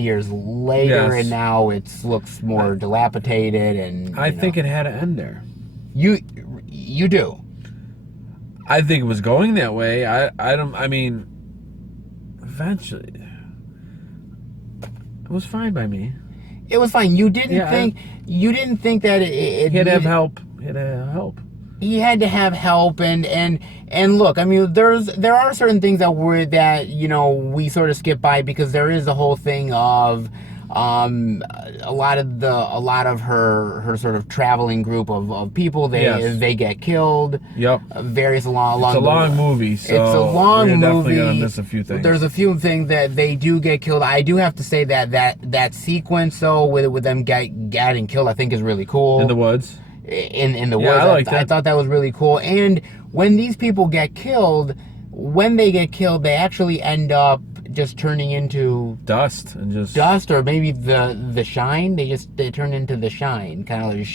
years later, yes. And now it looks more dilapidated. And I think it had to end there. You do. I think it was going that way. I mean, eventually, it was fine by me. It was fine. You didn't think that it he had to have help. He had to have help. He had to have help, and look, I mean, there are certain things that you know we sort of skip by because there is the whole thing of a lot of her sort of traveling group of people they get killed. Yep. Various along. It's a long movie, so it's a long movie. Definitely gonna miss a few things. There's a few things that they do get killed. I do have to say that sequence though with them getting killed, I think is really cool. In the woods. In the woods. I thought that was really cool. And when these people get killed, they actually end up just turning into dust, or maybe the shine. They turn into the shine, kind of like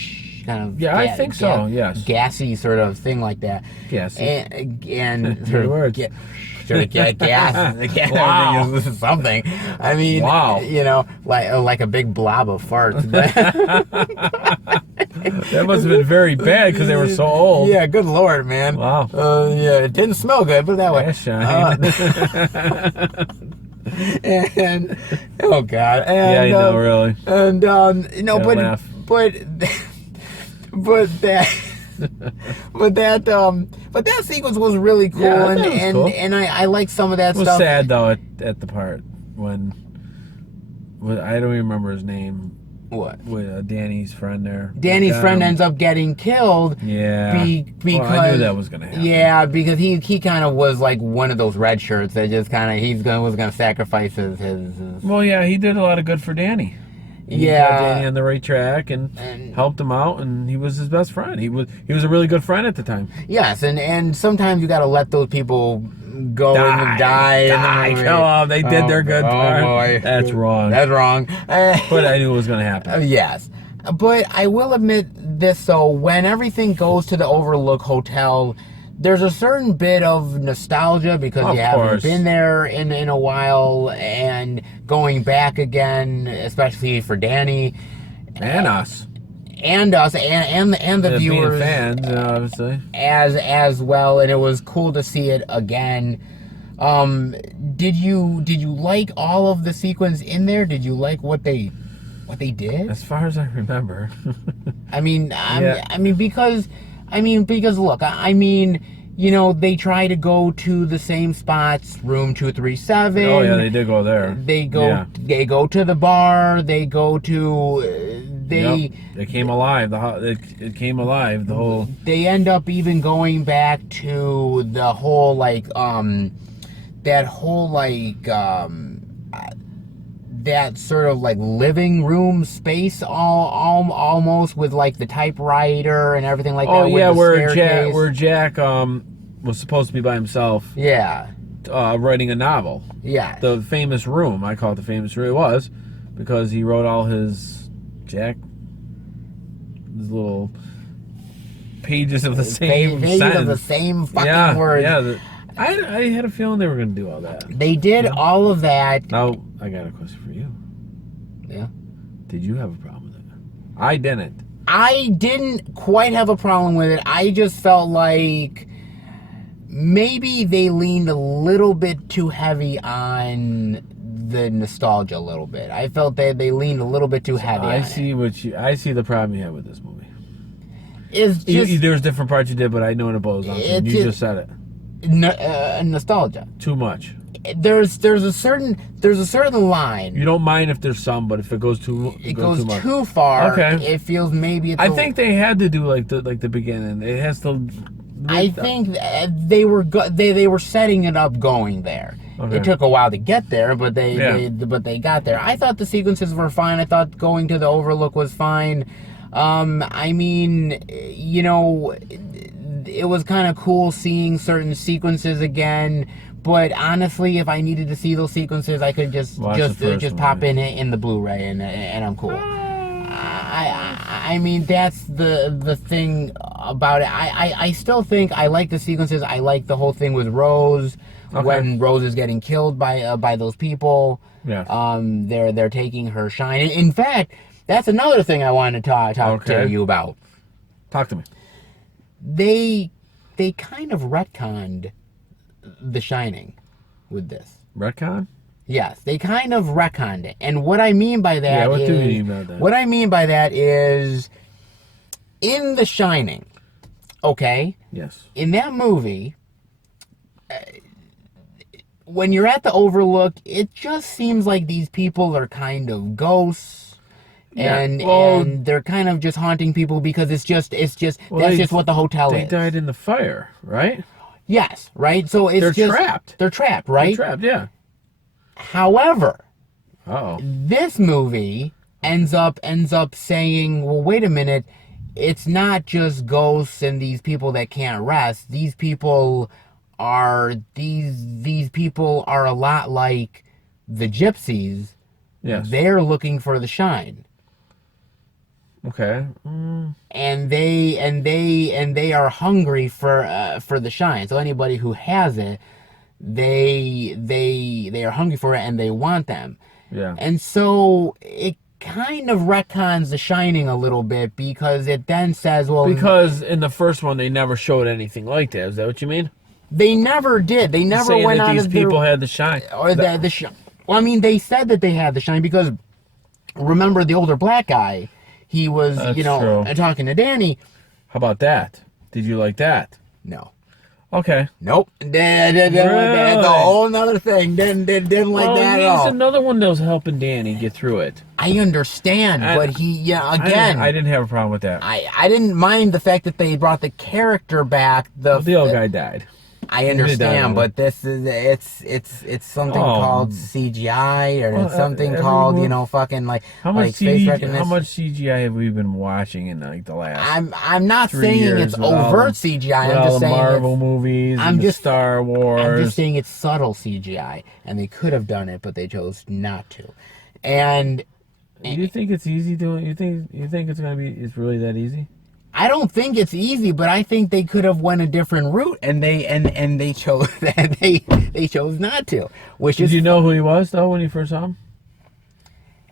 reddish kind of I think so. Yes, gassy sort of thing like that. Gassy. And Good words. Sort of gas. Wow. This is something. I mean, wow. You know, like a big blob of farts. That must have been very bad because they were so old. Yeah, good Lord, man. Wow. Yeah, it didn't smell good, put it that way. Ass shine. And oh God. And, yeah, I know, really. And you know, but laugh. but that. But that sequence was really cool, Yeah, that was cool. and I like some of that stuff. It was stuff. sad though at the part when I don't even remember his name. What? With Danny's friend there. Danny's friend ends up getting killed. Yeah. Because I knew that was gonna happen. Yeah, because he kind of was like one of those red shirts that just kind of was gonna sacrifice his. Well, yeah, he did a lot of good for Danny. He got Danny on the right track and helped him out, and he was his best friend. He was a really good friend at the time. Yes, and sometimes you got to let those people go and die. Kill them. They did their good part. Boy. That's wrong. That's wrong. But I knew it was going to happen. Yes. But I will admit this, so when everything goes to the Overlook Hotel, there's a certain bit of nostalgia because you haven't been there in a while, and going back again, especially for Danny and us, and the viewers, being fans, obviously, as well. And it was cool to see it again. Did you like all of the sequence in there? Did you like what they did? As far as I remember. I mean, because look, you know, they try to go to the same spots, room 237. Oh yeah, they did go there. They go to the bar. They go to Yep. It came alive. It came alive. The whole. They end up even going back to the whole that sort of like living room space, almost with like the typewriter and everything like that. Oh yeah, with where Jack was supposed to be by himself. Yeah. Writing a novel. Yeah. The famous room. I call it the famous room. It was because he wrote all his little pages of the same sentence. Of the same fucking words. Yeah. I had a feeling they were going to do all that. They did all of that. Now, I got a question for you. Yeah? Did you have a problem with it? I didn't. I didn't quite have a problem with it. I just felt like maybe they leaned a little bit too heavy on the nostalgia a little bit. I felt that they leaned a little bit too heavy on it. I see the problem you have with this movie. It's just, there's different parts you did, but I know what it boils down to. You just said it. Nostalgia. Too much. There's a certain line. You don't mind if there's some, but if it goes too much. Too far. Okay. It feels maybe. I think they had to do like the beginning. It has to. I think they were setting it up going there. Okay. It took a while to get there, but they got there. I thought the sequences were fine. I thought going to the Overlook was fine. I mean, you know, it was kind of cool seeing certain sequences again. But honestly, if I needed to see those sequences, I could just pop in the Blu-ray and I'm cool. I mean, that's the thing about it. I still think I like the sequences. I like the whole thing with Rose. Okay. When Rose is getting killed by those people. Yeah. They're taking her shine. In fact, that's another thing I wanted to talk to you about. Talk to me. They kind of retconned The Shining with this. Retcon? Yes, they kind of retconned it. And what I mean by that what do you mean by that? What I mean by that is in The Shining, okay? Yes. In that movie, when you're at the Overlook, it just seems like these people are kind of ghosts. And they're kind of just haunting people because that's just what the hotel is. They died in the fire, right? Yes, right? So they're trapped. They're trapped, right? They're trapped, yeah. However, this movie ends up saying, well, wait a minute, it's not just ghosts and these people that can't rest. These people are a lot like the gypsies. Yes. They're looking for the shine. Okay. And they are hungry for the shine. So anybody who has it, they are hungry for it and they want them. Yeah. And so it kind of retcons The Shining a little bit, because it then says, well, because in the first one they never showed anything like that. Is that what you mean? they never did. They never Saying went that out these of people their, had the shine. or the shine. Well, I mean, they said that they had the shine because remember the older black guy, he was, That's true. Talking to Danny. How about that? Did you like that? No. Okay. Nope. That's a whole nother thing. Didn't like that at all. He's another one that was helping Danny get through it. I understand, but I didn't have a problem with that. I didn't mind the fact that they brought the character back. The old guy died. I understand, but this is it's something called CGI, or it's something called fucking like face recognition. How much CGI have we been watching in like the last? I'm not saying it's overt CGI. I'm just saying Marvel movies. Star Wars. I'm just saying it's subtle CGI, and they could have done it, but they chose not to. And you think it's easy doing? You think it's gonna be? It's really that easy? I don't think it's easy, but I think they could have went a different route, and they chose that they chose not to. Did you know who he was though when you first saw him?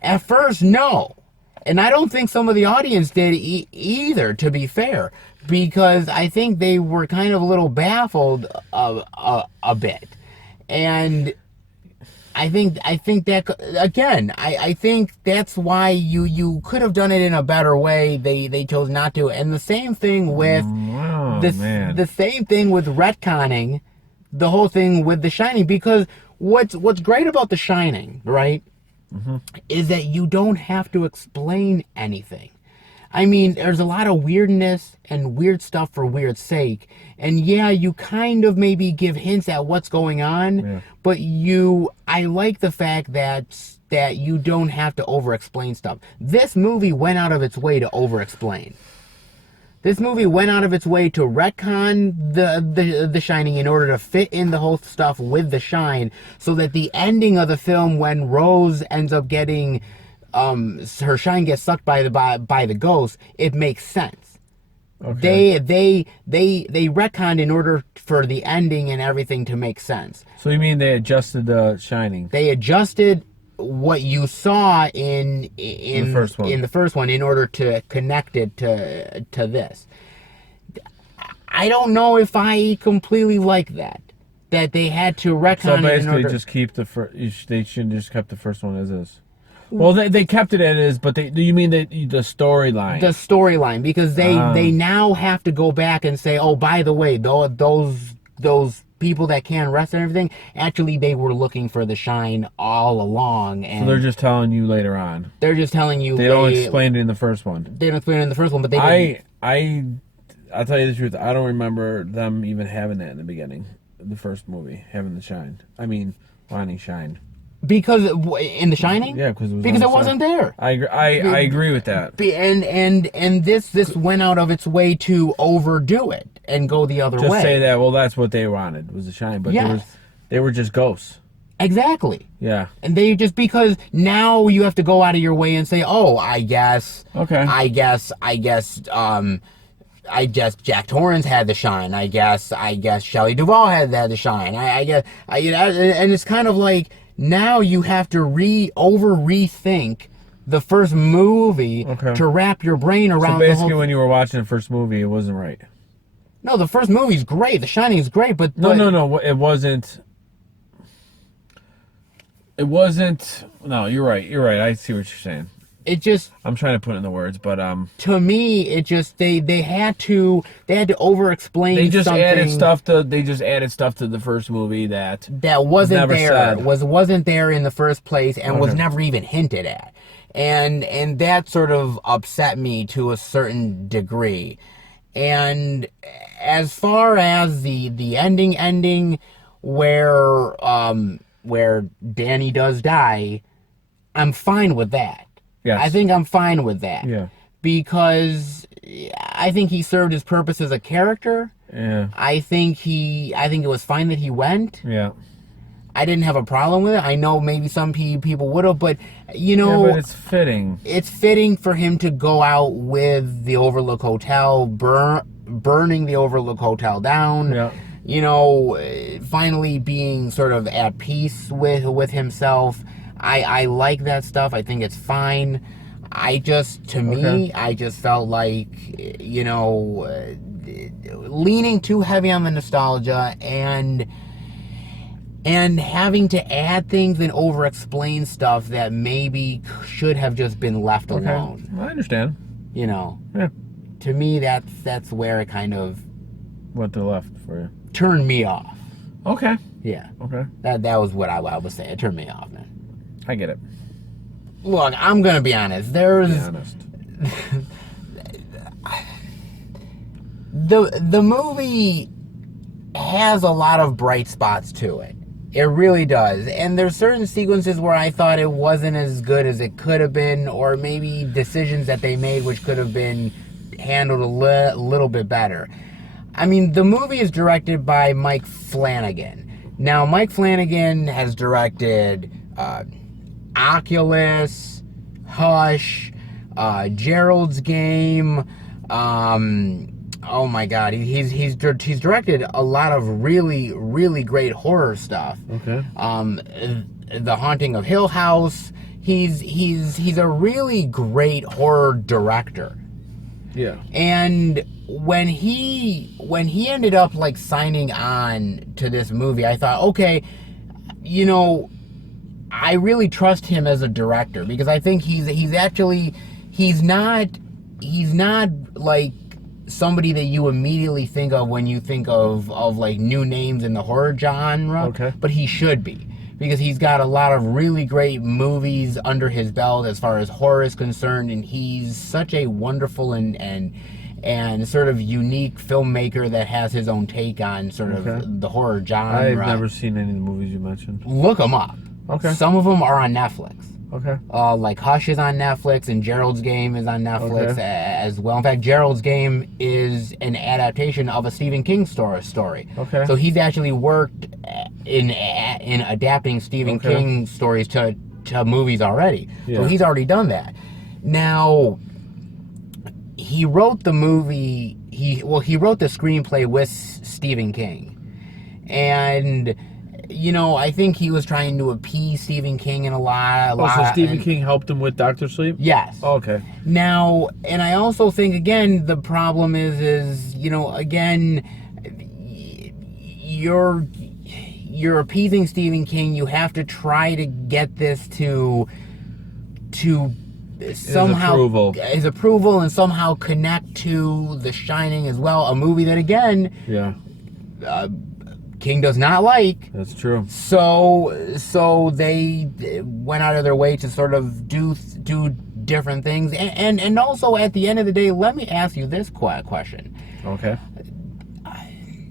At first, no, and I don't think some of the audience did either. To be fair, because I think they were kind of a little baffled a bit, and I think that again, I think that's why you could have done it in a better way. They chose not to, and the same thing with the same thing with retconning the whole thing with The Shining. Because what's great about The Shining, right, is that you don't have to explain anything. I mean, there's a lot of weirdness and weird stuff for weird's sake. And yeah, you kind of maybe give hints at what's going on, but I like the fact that you don't have to over-explain stuff. This movie went out of its way to over-explain. This movie went out of its way to retcon the Shining in order to fit in the whole stuff with The Shine, so that the ending of the film, when Rose ends up getting her shine gets sucked by the ghost, it makes sense. Okay. They retconned in order for the ending and everything to make sense. So you mean they adjusted The Shining? They adjusted what you saw in the first one in order to connect it to this. I don't know if I completely like that they had to retcon. So basically, just keep they should just kept the first one as is. Well, they kept it as is, but you mean the storyline? The storyline, because they now have to go back and say, oh, by the way, those people that can rest and everything, actually they were looking for the shine all along. And so they're just telling you later on. They're just telling you. They don't explain it in the first one. They don't explain it in the first one, but they I'll tell you the truth, I don't remember them even having that in the beginning, the first movie, having the shine. I mean, finding shine. Because in The Shining, because it wasn't there. I agree with that. And this went out of its way to overdo it and go the other way. Just say that. Well, that's what they wanted, was the shine, but they were just ghosts. Exactly. Yeah. And they just, because now you have to go out of your way and say, oh, I guess Jack Torrance had the shine. I guess Shelley Duvall had the shine. And it's kind of like, now you have to rethink the first movie to wrap your brain around. So basically, when you were watching the first movie, it wasn't right. No, the first movie's great. The Shining's great, but no, it wasn't. It wasn't. No, you're right. I see what you're saying. It just, I'm trying to put it in the words, but to me, it just they had to over explain. They just something. added stuff to the first movie that wasn't there. Wasn't there in the first place, and was never even hinted at, and that sort of upset me to a certain degree. And as far as the ending where Danny does die, I'm fine with that. Yes. I think I'm fine with that. Yeah. Because I think he served his purpose as a character. Yeah. I think it was fine that he went. Yeah. I didn't have a problem with it. I know maybe some people would have, but you know, but it's fitting. It's fitting for him to go out with the Overlook Hotel, burning the Overlook Hotel down. Yeah. You know, finally being sort of at peace with himself. I like that stuff. I think it's fine. I just felt like, you know, leaning too heavy on the nostalgia and having to add things and over-explain stuff that maybe should have just been left alone. I understand. You know. Yeah. To me, that's where it kind of went to the left for you. Turned me off. Okay. Yeah. Okay. That was what I was saying. It turned me off, man. I get it. Look, I'm gonna be honest. There's be honest. the movie has a lot of bright spots to it. It really does. And there's certain sequences where I thought it wasn't as good as it could have been, or maybe decisions that they made which could have been handled a little bit better. I mean, the movie is directed by Mike Flanagan. Now, Mike Flanagan has directed Oculus, Hush, Gerald's Game. Oh my God, he's directed a lot of really, really great horror stuff. Okay. The Haunting of Hill House. He's a really great horror director. Yeah. And when he ended up like signing on to this movie, I thought, okay, you know, I really trust him as a director, because I think he's not like somebody that you immediately think of when you think of like new names in the horror genre. Okay. But he should be, because he's got a lot of really great movies under his belt as far as horror is concerned, and he's such a wonderful and sort of unique filmmaker that has his own take on sort of the horror genre. I've never seen any of the movies you mentioned. Look them up. Okay. Some of them are on Netflix. Okay. Like Hush is on Netflix, and Gerald's Game is on Netflix as well. In fact, Gerald's Game is an adaptation of a Stephen King story. Okay. So he's actually worked in adapting Stephen King stories to movies already. Yeah. So he's already done that. Now, he wrote the movie. He wrote the screenplay with Stephen King, and you know, I think he was trying to appease Stephen King in a lot. So Stephen King helped him with Dr. Sleep? Yes. Oh, okay. Now, and I also think, again, the problem is, you know, again, you're appeasing Stephen King. You have to try to get this to somehow his approval and somehow connect to The Shining as well, a movie that, again, King does not like. That's true. So they went out of their way to sort of do different things, and also at the end of the day, let me ask you this question. Okay.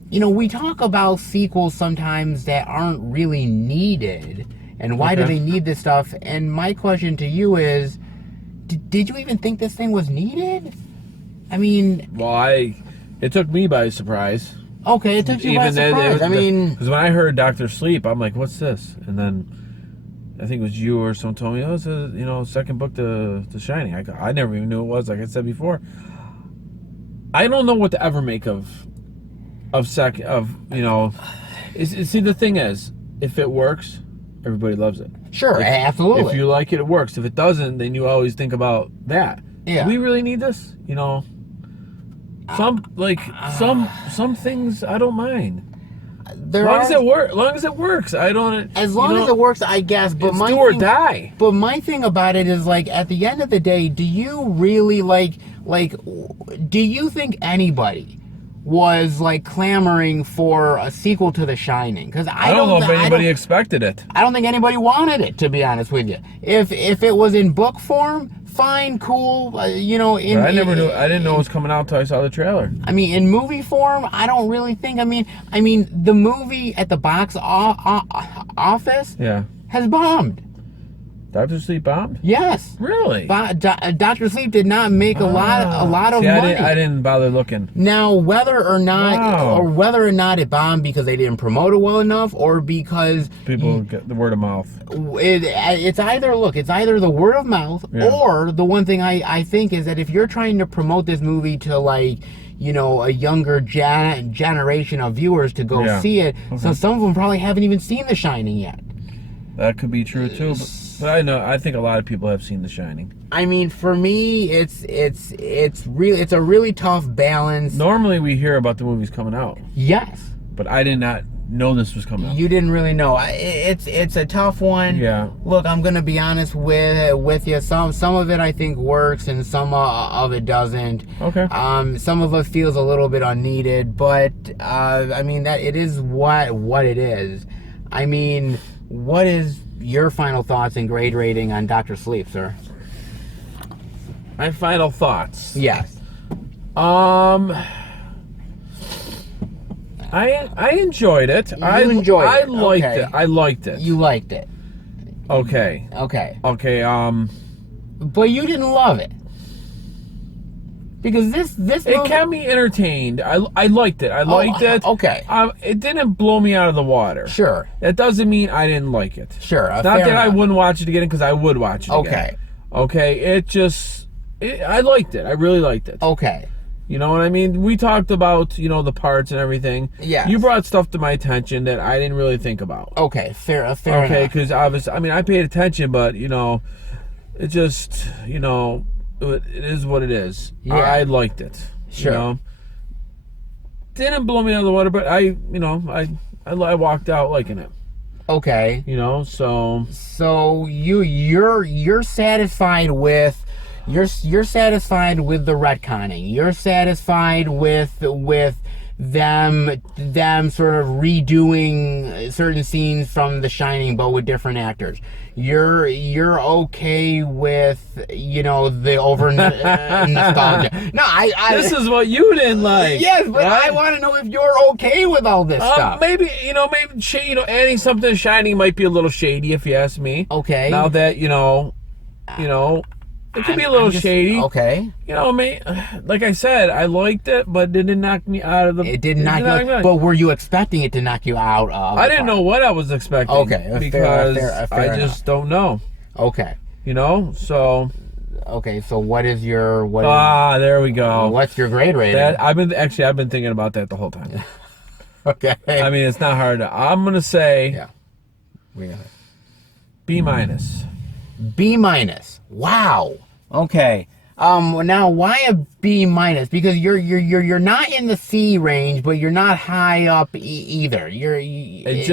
You know, we talk about sequels sometimes that aren't really needed, and why do they need this stuff? And my question to you is, did you even think this thing was needed? I mean, well, it took me by surprise. Okay, it took you by surprise. Because when I heard Dr. Sleep, I'm like, what's this? And then I think it was you or someone told me, oh, it's a second book to Shining. I never even knew it was, like I said before. I don't know what to ever make of see, the thing is, if it works, everybody loves it. Sure, absolutely. If you like it, it works. If it doesn't, then you always think about that. Yeah. Do we really need this? You know, some things I don't mind. As long as it works, I don't. As long as it works, I guess. But it's do or die. But my thing about it is, like, at the end of the day, do you really do you think anybody was like clamoring for a sequel to The Shining? Because I don't know if anybody expected it. I don't think anybody wanted it, to be honest with you. If it was in book form, fine, cool. I didn't know it was coming out until I saw the trailer. I mean, in movie form, I don't really think. I mean, the movie at the box office has bombed. Dr. Sleep bombed? Yes. Really? Dr. Sleep did not make a lot of money. I didn't bother looking. Now, whether or not it bombed because they didn't promote it well enough, or because people get the word of mouth. It's either the word of mouth, or the one thing I think is that if you're trying to promote this movie to like, you know, a younger generation of viewers to go see it, so some of them probably haven't even seen The Shining yet. That could be true too, but I think a lot of people have seen The Shining. I mean, for me, it's a really tough balance. Normally, we hear about the movies coming out. Yes, but I did not know this was coming out. You didn't really know. It's a tough one. Yeah. Look, I'm gonna be honest with you. Some of it I think works, and some of it doesn't. Okay. Some of it feels a little bit unneeded, but I mean that it is what it is. I mean, what is your final thoughts and grade rating on Dr. Sleep, sir? My final thoughts. Yes. I enjoyed it. I liked it. I liked it. You liked it. Okay. Okay. But you didn't love it. Because this it kept me entertained. I liked it. I liked it. Okay. It didn't blow me out of the water. Sure. That doesn't mean I didn't like it. Sure. Not that I wouldn't watch it again, because I would watch it again. Okay. I liked it. I really liked it. Okay. You know what I mean? We talked about, the parts and everything. Yeah. You brought stuff to my attention that I didn't really think about. Okay, fair enough. Okay, because obviously, I paid attention, but, it just, it is what it is. Yeah. I liked it. Sure. Didn't blow me out of the water, but I walked out liking it. Okay. So you're satisfied with you're satisfied with the retconning. You're satisfied with them sort of redoing certain scenes from The Shining, but with different actors. You're okay with the over nostalgia. No, this is what you didn't like. Yes, but right? I want to know if you're okay with all this stuff. Maybe adding something to Shining might be a little shady, if you ask me. Okay. Now that it could be a little shady. Okay. Like I said, I liked it, but it didn't knock me out of the... It didn't knock you out. But were you expecting it to knock you out of I didn't know what I was expecting. Okay. Because I just don't know. Okay. So... Okay, so what is your... there we go. What's your grade rating? I've been thinking about that the whole time. Okay. I mean, it's not hard. I'm going to say... Yeah. We got it. B-. B-. Wow. Okay. Now why a B-? Because you're not in the C range, but you're not high up either. It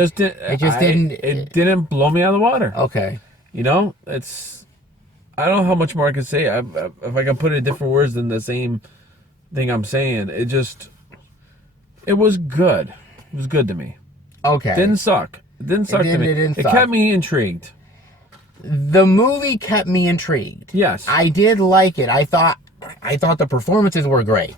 didn't blow me out of the water. Okay. I don't know how much more I can say. If I can put it in different words than the same thing I'm saying, it was good. It was good to me. Okay. Didn't suck. It didn't suck to me. It kept me intrigued. The movie kept me intrigued. Yes. I did like it. I thought the performances were great.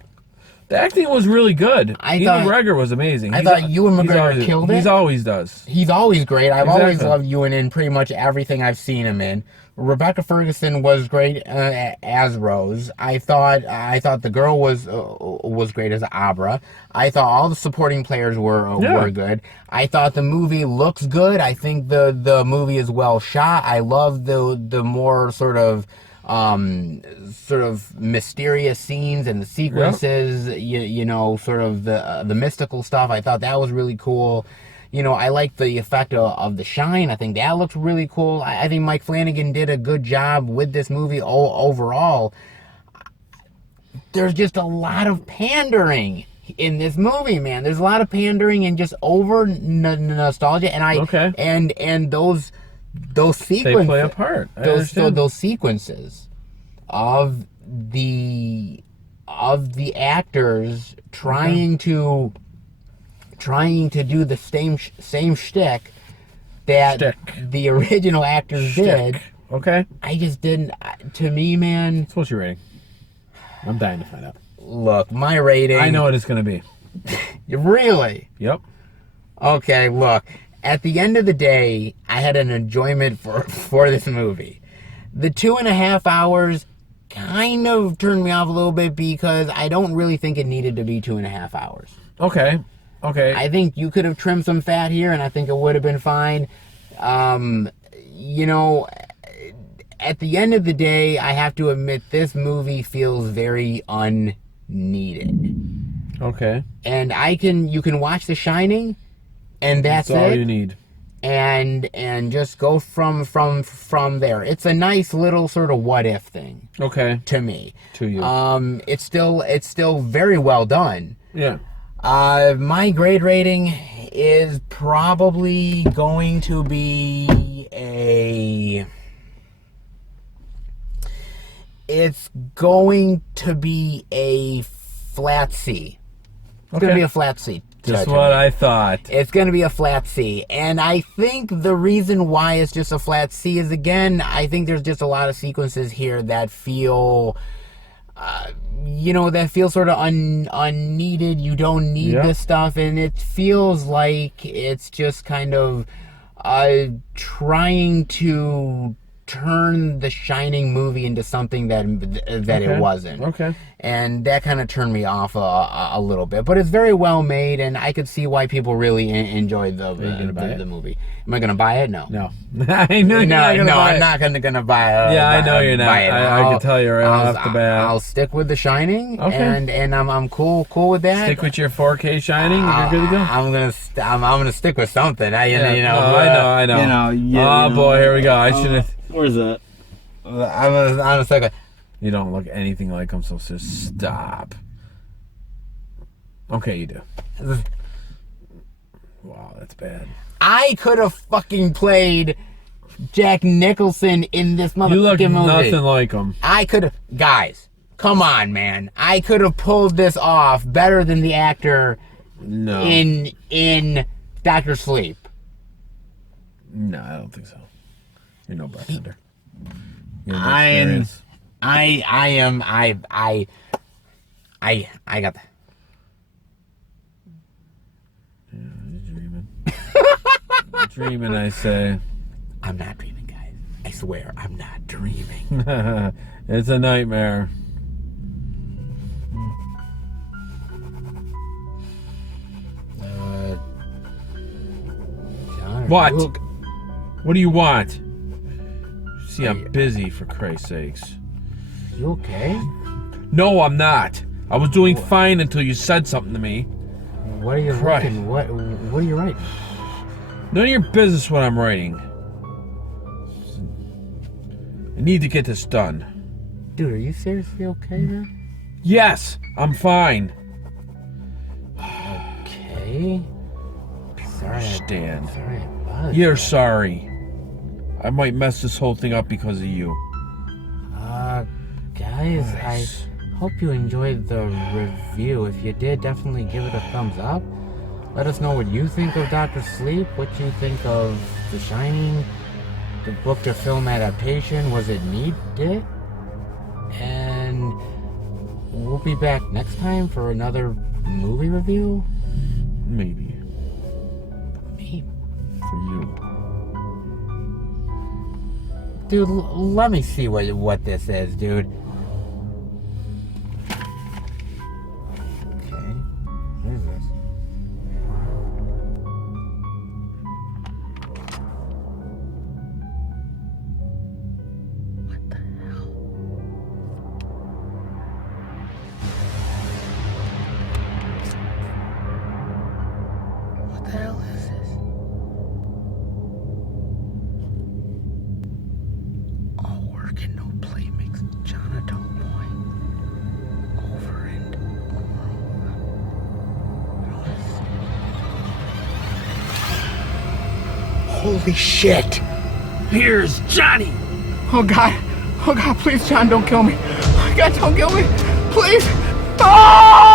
The acting was really good. Ewan McGregor was amazing. I thought Ewan McGregor killed it. He always does. He's always great. I've always loved Ewan in pretty much everything I've seen him in. Rebecca Ferguson was great as Rose. I thought the girl was great as Abra. I thought all the supporting players were good. I thought the movie looks good. I think the movie is well shot. I love the more sort of mysterious scenes and the sequences. Sort of the mystical stuff. I thought that was really cool. I like the effect of the shine. I think that looks really cool. I think Mike Flanagan did a good job with this movie overall. There's just a lot of pandering in this movie, man. There's a lot of pandering and just over nostalgia. And and those sequences, they play a part. Those sequences of the actors trying to do the same shtick that the original actors did. Okay. I just didn't. To me, man. What's your rating? I'm dying to find out. Look, my rating. I know what it's going to be. Really? Yep. Okay, look. At the end of the day, I had an enjoyment for this movie. The 2.5 hours kind of turned me off a little bit because I don't really think it needed to be 2.5 hours. Okay. I think you could have trimmed some fat here, and I think it would have been fine. You know, at the end of the day, I have to admit this movie feels very unneeded. Okay. And you can watch The Shining, and that's all it. you need. And just go from there. It's a nice little sort of what if thing. Okay. To me. To you. It's still very well done. Yeah. My grade rating is probably going to be it's going to be a flat C. It's going to be a flat C. Just what I thought. It's going to be a flat C. And I think the reason why it's just a flat C is, again, I think there's just a lot of sequences here that feel, that feel sort of unneeded. You don't need this stuff. And it feels like it's just kind of trying to turn the Shining movie into something that it wasn't. Okay. And that kind of turned me off a little bit. But it's very well made, and I could see why people really enjoyed the movie. Am I going to buy it? No. No. I know you're not going to buy it. I'm not going to buy it. Yeah, I know you're not. I can tell you right off the bat. I'll stick with The Shining, okay. and I'm cool with that. Stick with your 4K Shining, and you're good to go. I'm gonna stick with something. I know. Oh boy, here we go. I should have. Where's that? I'm gonna stick with. You don't look anything like him, so just stop. Okay, you do. Wow, that's bad. I could have fucking played Jack Nicholson in this motherfucking movie. You look nothing like him. I could have... Guys, come on, man. I could have pulled this off better than the actor in Dr. Sleep. No, I don't think so. You're no bartender. I got that. Yeah, you're dreaming. Dreaming, I say. I'm not dreaming, guys. I swear, I'm not dreaming. It's a nightmare. John, what? What do you want? See, I'm busy, for Christ's sakes. You okay? No, I'm not. I was doing fine until you said something to me. What are you writing? What are you writing? None of your business what I'm writing. I need to get this done. Dude, are you seriously okay, man? Yes, I'm fine. Okay. Sorry. Stan. Sorry I bothered You're you. sorry. I might mess this whole thing up because of you. Guys, Nice. I hope you enjoyed the review. If you did, definitely give it a thumbs up. Let us know what you think of Dr. Sleep, what you think of The Shining, the book to film adaptation. Was it needed? And we'll be back next time for another movie review. Maybe. Maybe. For you. Dude, let me see what this is, dude. Okay. What is this? What the hell? What the hell is this? All work and no play makes John a dull boy. Over and over. Holy shit! Here's Johnny! Oh God, please, John, don't kill me. Oh God, don't kill me. Please. Oh!